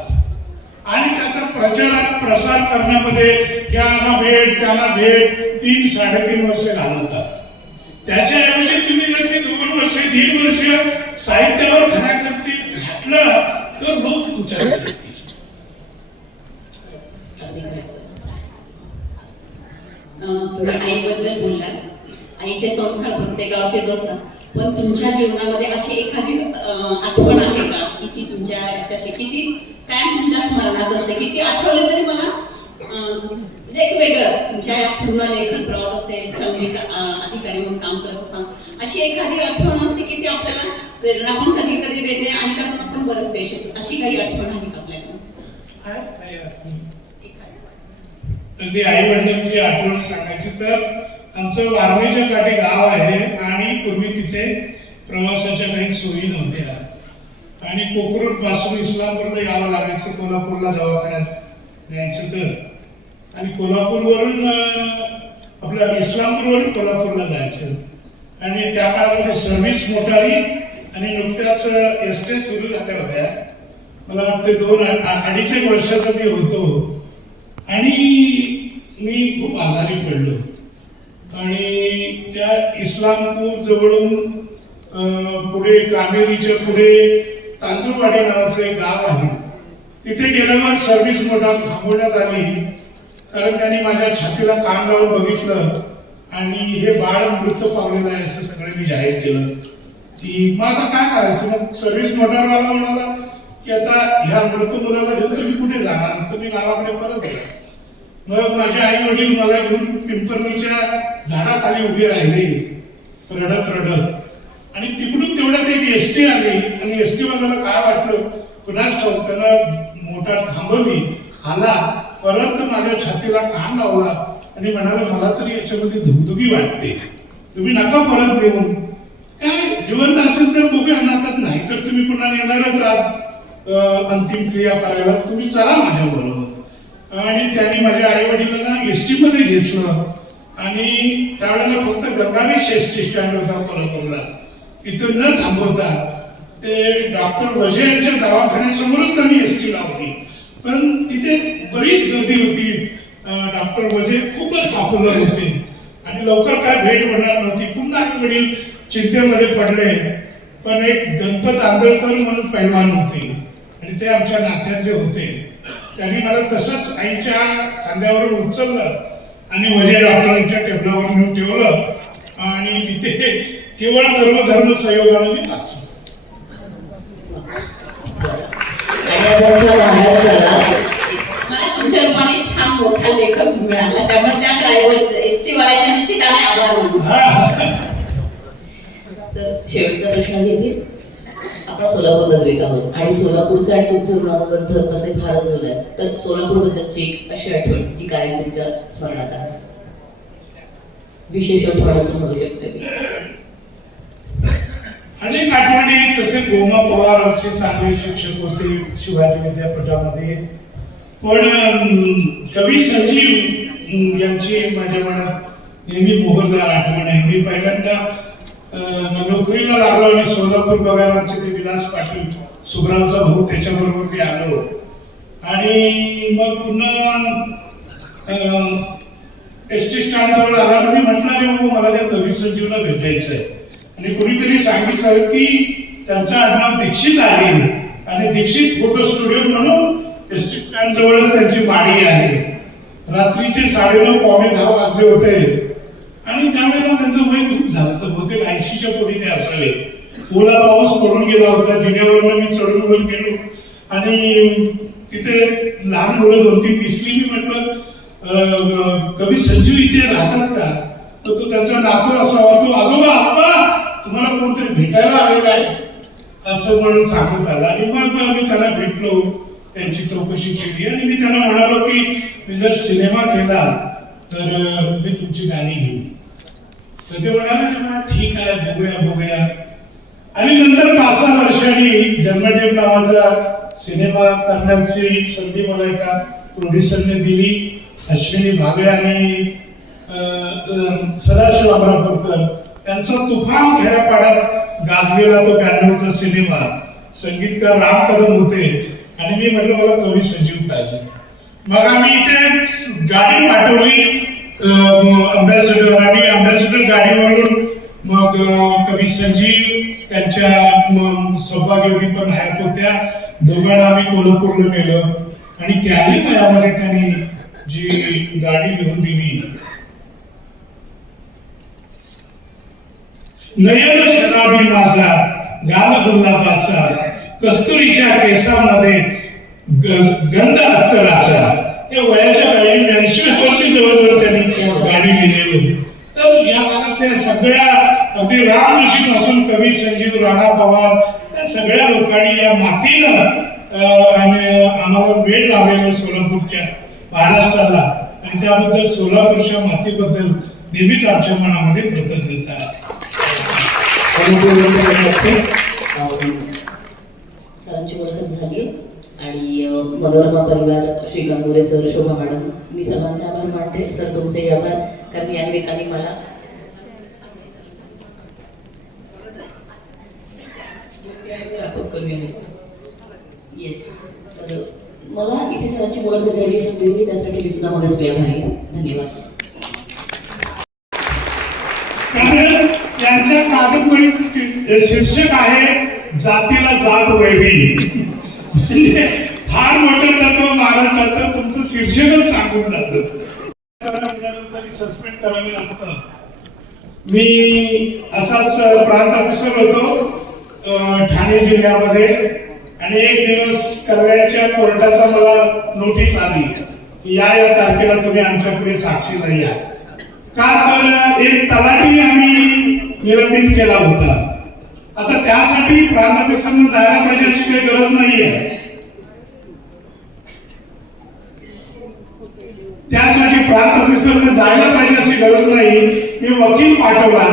आणि त्याचा प्रचार प्रसार करण्यामध्ये त्याला भेट त्याला भेट 3-3.5 वर्ष घालवतात. त्याच्याऐवजी तुम्ही जर ते 2 वर्ष 1.5 वर्ष साहित्यावर खऱ्या करते घातलं तर लोक तुमच्याकडे येतील. तुम्ही आईबद्दल बोललात. आईचे संस्कार प्रत्येकावरतीच असतात, पण तुमच्या जीवनामध्ये अशी एखादी आठवण आहे का की ती तुमच्या याच्याशी किती कायम तुमच्या स्मरणात असते, किती आठवलं तरी मला म्हणजे एक वेगळं तुमच्या पूर्ण लेखन प्रवास असेल, संगीत अधिकारी म्हणून काम करत असताना अशी एखादी आठवण असते की ती आपल्याला प्रेरणा पण कधी कधी देते आणि त्यातून आपण बरंच काही शिकतो. अशी काही आठवण आहे का आपल्याला? अगदी आई वडिलांची आठवण सांगायची तर आमचं वारणेच्या काठी गाव आहे आणि पूर्वी तिथे प्रवासाच्या काही सोयी नव्हत्या आणि कोकरूड पासून इस्लामपूरला यावं लागायचं, कोल्हापूरला दवाखान्यात जायचं तर, आणि कोल्हापूरवरून आपल्या इस्लामपूरवरून कोल्हापूरला जायचं. आणि त्या काळामध्ये सर्व्हिस मोटारी आणि नुकत्याच एसटी सुरू झाल्या होत्या. मला वाटते 2-2.5 वर्षाचा मी होतो आणि मी खूप आजारी पडलो आणि त्या इस्लामपूर जवळून पुढे कामेरीच्या पुढे तांदूळवाडी नावाचं एक गाव आहे. तिथे गेल्यावर सर्व्हिस मोटार थांबवण्यात आली कारण त्यांनी माझ्या छातीला कान लावून बघितलं आणि हे बाळ मृत पावलेलं आहे असं सगळ्यांनी जाहीर केलं. की मग आता काय करायचं? मग सर्व्हिस मोटारवाला म्हणाला की आता ह्या मृत मुलाला घेऊन तुम्ही कुठे जाणार? तुम्ही गावाकडे परत जा. मग माझे आई वडील मला घेऊन पिंपरणीच्या झाडाखाली उभी राहिली रडत रडत, आणि तिकडून तेवढ्यात एक एसटी आली आणि एसटी वाल्याला काय वाटलं कुणास ठाऊक, त्यानं मोटार थांबवली, आला परत माझ्या छातीला कान लावला आणि म्हणाला मला तरी याच्यामध्ये धुगधुगी वाटते, तुम्ही नका परत येऊन. काय जिवंत असेल तर बघूया ना, नाही तर तुम्ही पुन्हा येणारच आहात अंतिम क्रिया करायला, तुम्ही चला माझ्या बरोबर. आणि त्यांनी माझ्या आई वडिलांना एसटी मध्ये घेतलं आणि त्यावेळेला फक्त गंगावेश एसटी स्टँड होता कोल्हापूरला, तिथं न थांबवता ते डॉक्टर वजे यांच्या दवाखान्यासमोरच त्यांनी एसटी लावली. पण तिथे बरीच गर्दी होती. डॉक्टर वजे खूपच पॉप्युलर होते आणि लवकर काय भेट होणार नव्हती. पुन्हा आई वडील चिंतेमध्ये पडले. पण एक गणपत आंदळकर म्हणून पैलवान होते आणि ते आमच्या नात्यातले होते. त्यांनी मला तसंच आईच्या खांद्यावरून उचललं आणि वजे डॉक्टरांच्या टेबलावर नेऊन ठेवलं आणि तिथे केवळ धर्म संयोगाने मी वाचलो. मला तुमच्या रूपाने छान मोठा लेखक मिळाला, त्यामुळे त्या ड्रायव्हर एसटी वाल्याच्या निश्चितपणे आभार मानतो. सर, शेवटचा प्रश्न घेते. आपण सोलापूर नगरीत आहोत आणि सोलापूरचं आणि तुमचं ऋणानुबंध तसे फारच जुने आहेत, तर सोलापूर बद्दलची एक अशी आठवण जी कायम तुमच्या स्मरणात आहे, विशेष आठवण असं म्हणू शकते. अनेक आठवणी. तसे गोमा पवार आमचे चांगले शिक्षक होते शिवाजी विद्यापीठामध्ये. पण कवी संजीव यांची माझ्या मनात नेहमी मोहरदार आठवण आहे. मी पहिल्यांदा नोकरीला लागलो आणि सोलापूर बघायला आमचे ते विलास पाटील सुब्रावचा भाऊ त्याच्याबरोबर मी आलो आणि मग पुन्हा एसटी स्टँड जवळ आला. मी म्हटलं अरे बाबा मला त्या कवी संजीवला भेटायचं आहे. आणि कोणीतरी सांगितलं की त्यांचं आडनाव दीक्षित आहे आणि दीक्षित फोटो स्टुडिओ म्हणून एसटी स्टँड जवळच त्यांची माडी आहे. रात्रीचे 9:30-10 वाजले होते आणि त्यावेळेला त्यांचं वय खूप झालं तर बहुतेक 80च्या पुढे ते असावे. ओला पाऊस पडून गेला होता. जिन्यावरनं मी चढून वर गेलो आणि तिथे लहान मुलं 2-3 दिसली. मी म्हटलं कवी संजीव इथे राहतात का? तर तो त्यांचा नातू असावा. तो आजोबा आप्पा तुम्हाला कोणतरी भेटायला आलेला आहे असं म्हणून सांगत आला. आणि मग मी त्याला भेटलो, त्यांची चौकशी केली आणि मी त्यांना म्हणालो की मी जर सिनेमा केला तर मी तुमची गाणी घेईन. तर ते म्हणाले ठीक आहे बघूया. आणि नंतर 5-6 वर्षांनी जन्मदेव नावाचा सिनेमा करण्याची संधी मला एका प्रोड्युसरने दिली. अश्विनी भावे आणि सदाशिव अमरापूरकर यांचा तुफान खेड्यापाड्यात गाजलेला तो 92चा सिनेमा, संगीतकार राम कदम होते आणि मी म्हटलं मला कवी संजीव पाहिजे. मग आम्ही इथे गाडी पाठवली अँबॅसेडर, आणि अँबॅसेडर गाडीवरून मग कवी संजीव त्यांच्या सौभाग्यवती पण हयात होत्या, दोघांना आम्ही कोल्हापूरला नेलं आणि त्याही वयामध्ये त्यांनी जी गाडी घेऊन दिली. नयन शराबी माझा गाल गुलाबाचा, कस्तुरीच्या केसामध्ये गंध अत्तराचा. या वयाच्या काळी 80 वर्षी जवळजवळ त्यांनी गाडी लिहिलेली. तर या भागातल्या सगळ्या अगदी रामऋषी पासून कवी संजीव, राणा पवार या सगळ्या लोकांनी या मातीनं आणि आम्हाला वेळ लावलेला सोलापूरच्या महाराष्ट्राला, आणि त्याबद्दल सोलापूरच्या मातीबद्दल नेहमीच आमच्या मनामध्ये कृतज्ञता आहे. सरांची ओळख झाली आणि मनोरमा परिवार, श्रीकांत मोरे सर, शोभा मॅडम, मी सर्वांचे आभार मानते. सर तुमचे आभार, कारण या निमित्ताने मला येस, तर मला इथे सरांची ओळख घ्यायची संधी दिली त्यासाठी मी सुद्धा मनस्वी आभारी आहे. धन्यवाद. कारण त्यांच्या कादंबरीत शीर्षक आहे जातीला जात वैरी. म्हणजे फार मोठं तत्व महाराष्ट्राचं तुमचं शीर्षकच सांगून जातं. सस्पेंड करावे लागतं. मी असाच प्रांत ऑफिसर होतो ठाणे जिल्ह्यामध्ये, आणि एक दिवस कल्याणच्या कोर्टाचा मला नोटीस आली की या तारखेला तुम्ही आमच्यापुढे साक्षीला या. का तर एक तलाठी आम्ही निलंबित केला होता. आता त्यासाठी प्रांत ऑफिसरनं जायला पाहिजे अशी काही गरज नाहीये. त्यासाठी प्रांत ऑफिसरने जायला पाहिजे अशी गरज नाही. मी वकील पाठवला,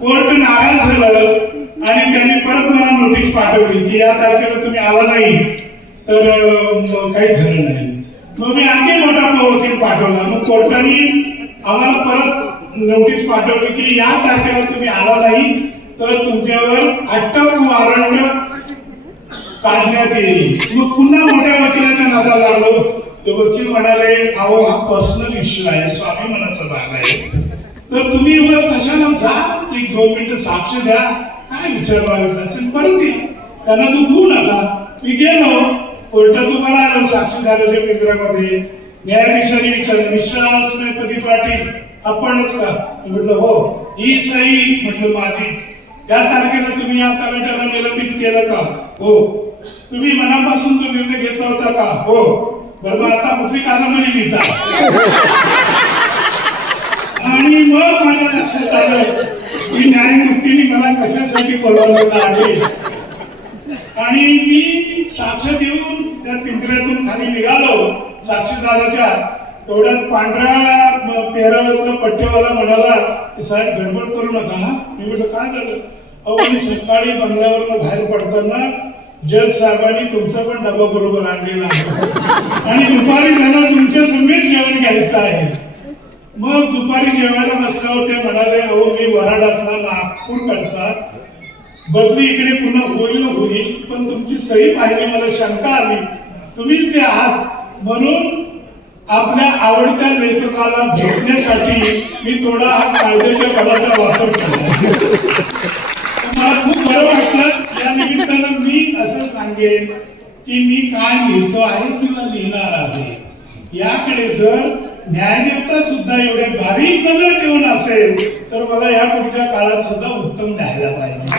कोर्ट नाराज झालं आणि त्यांनी परत मला नोटीस पाठवली की या तारखेला तुम्ही आला नाही तर काही खरं नाही. मग मी आणखी मोठा वकील पाठवला. मग कोर्टाने आम्हाला परत नोटीस पाठवली की या तारखेला तुम्ही आला नाही तर तुमच्यावर अटक वॉरंट काढण्यात येईल. मग पुन्हा मोठ्या वकिलाच्या नादाला लागलो. तो वकील म्हणाले, अहो हा पर्सनल इश्यू आहे, स्वाभिमानाचा भाग आहे, तर तुम्ही उगाच कशाला जा, 1-2 मिनिटं साक्ष द्या, काय विचारवायचं असेल परत या, त्यांना दुखवू नका. मी गेलो कोर्टात, तुम्हाला आलो साक्षीदाराच्या केंद्रामध्ये. न्यायाधीशांनी विचारलं, विश्वास गणपती पाटील आपणच का? म्हटलं हो. ही सही? म्हटलं माझीच. या तारखेला तुम्ही या तलाट्याला निलंबित केलं का? हो. तुम्ही मनापासून तो निर्णय घेतला होता का? हो. बरोबर, आता कुठली कादंबरी लिहिता? आणि मग माझ्या लक्षात आलं की न्यायमूर्तींनी मला कशासाठी बोलावलं आहे. आणि मी साक्ष देऊन त्या पिंजऱ्यातून खाली निघालो साक्षीदाराच्या. तेवढ्यात पांढऱ्या पेहरावरला पट्टेवाला म्हणाला, साहेब गडबड करू नका. मी म्हटलं काय झालं? अहो मी सकाळी बंगल्यावरनं बाहेर पडताना जज साहेबांनी तुमचा पण डबा बरोबर आणलेला आहे आणि दुपारी त्यांना तुमच्या समेत जेवण घ्यायचं आहे. मग दुपारी जेवायला बसल्यावर ते म्हणाले, अहो मी वराडातला नागपूरकडचा, बदली इकडे पुन्हा होईल, पण तुमची सही पाहिली मला शंका आली, तुम्हीच ते आहात, म्हणून आपल्या आवडत्या लेखकाला भेटण्यासाठी मी थोडा हा कायद्याच्या बळाचा वापर केला. मला खूप बरं वाटलं. या निमित्तानं मी असं सांगेन की मी काय लिहितो आहे किंवा लिहिणार आहे याकडे जर न्यायदेवता सुद्धा एवढे बारीक नजर ठेवून असेल तर मला या पुढच्या काळात सुद्धा उत्तम द्यायला पाहिजे.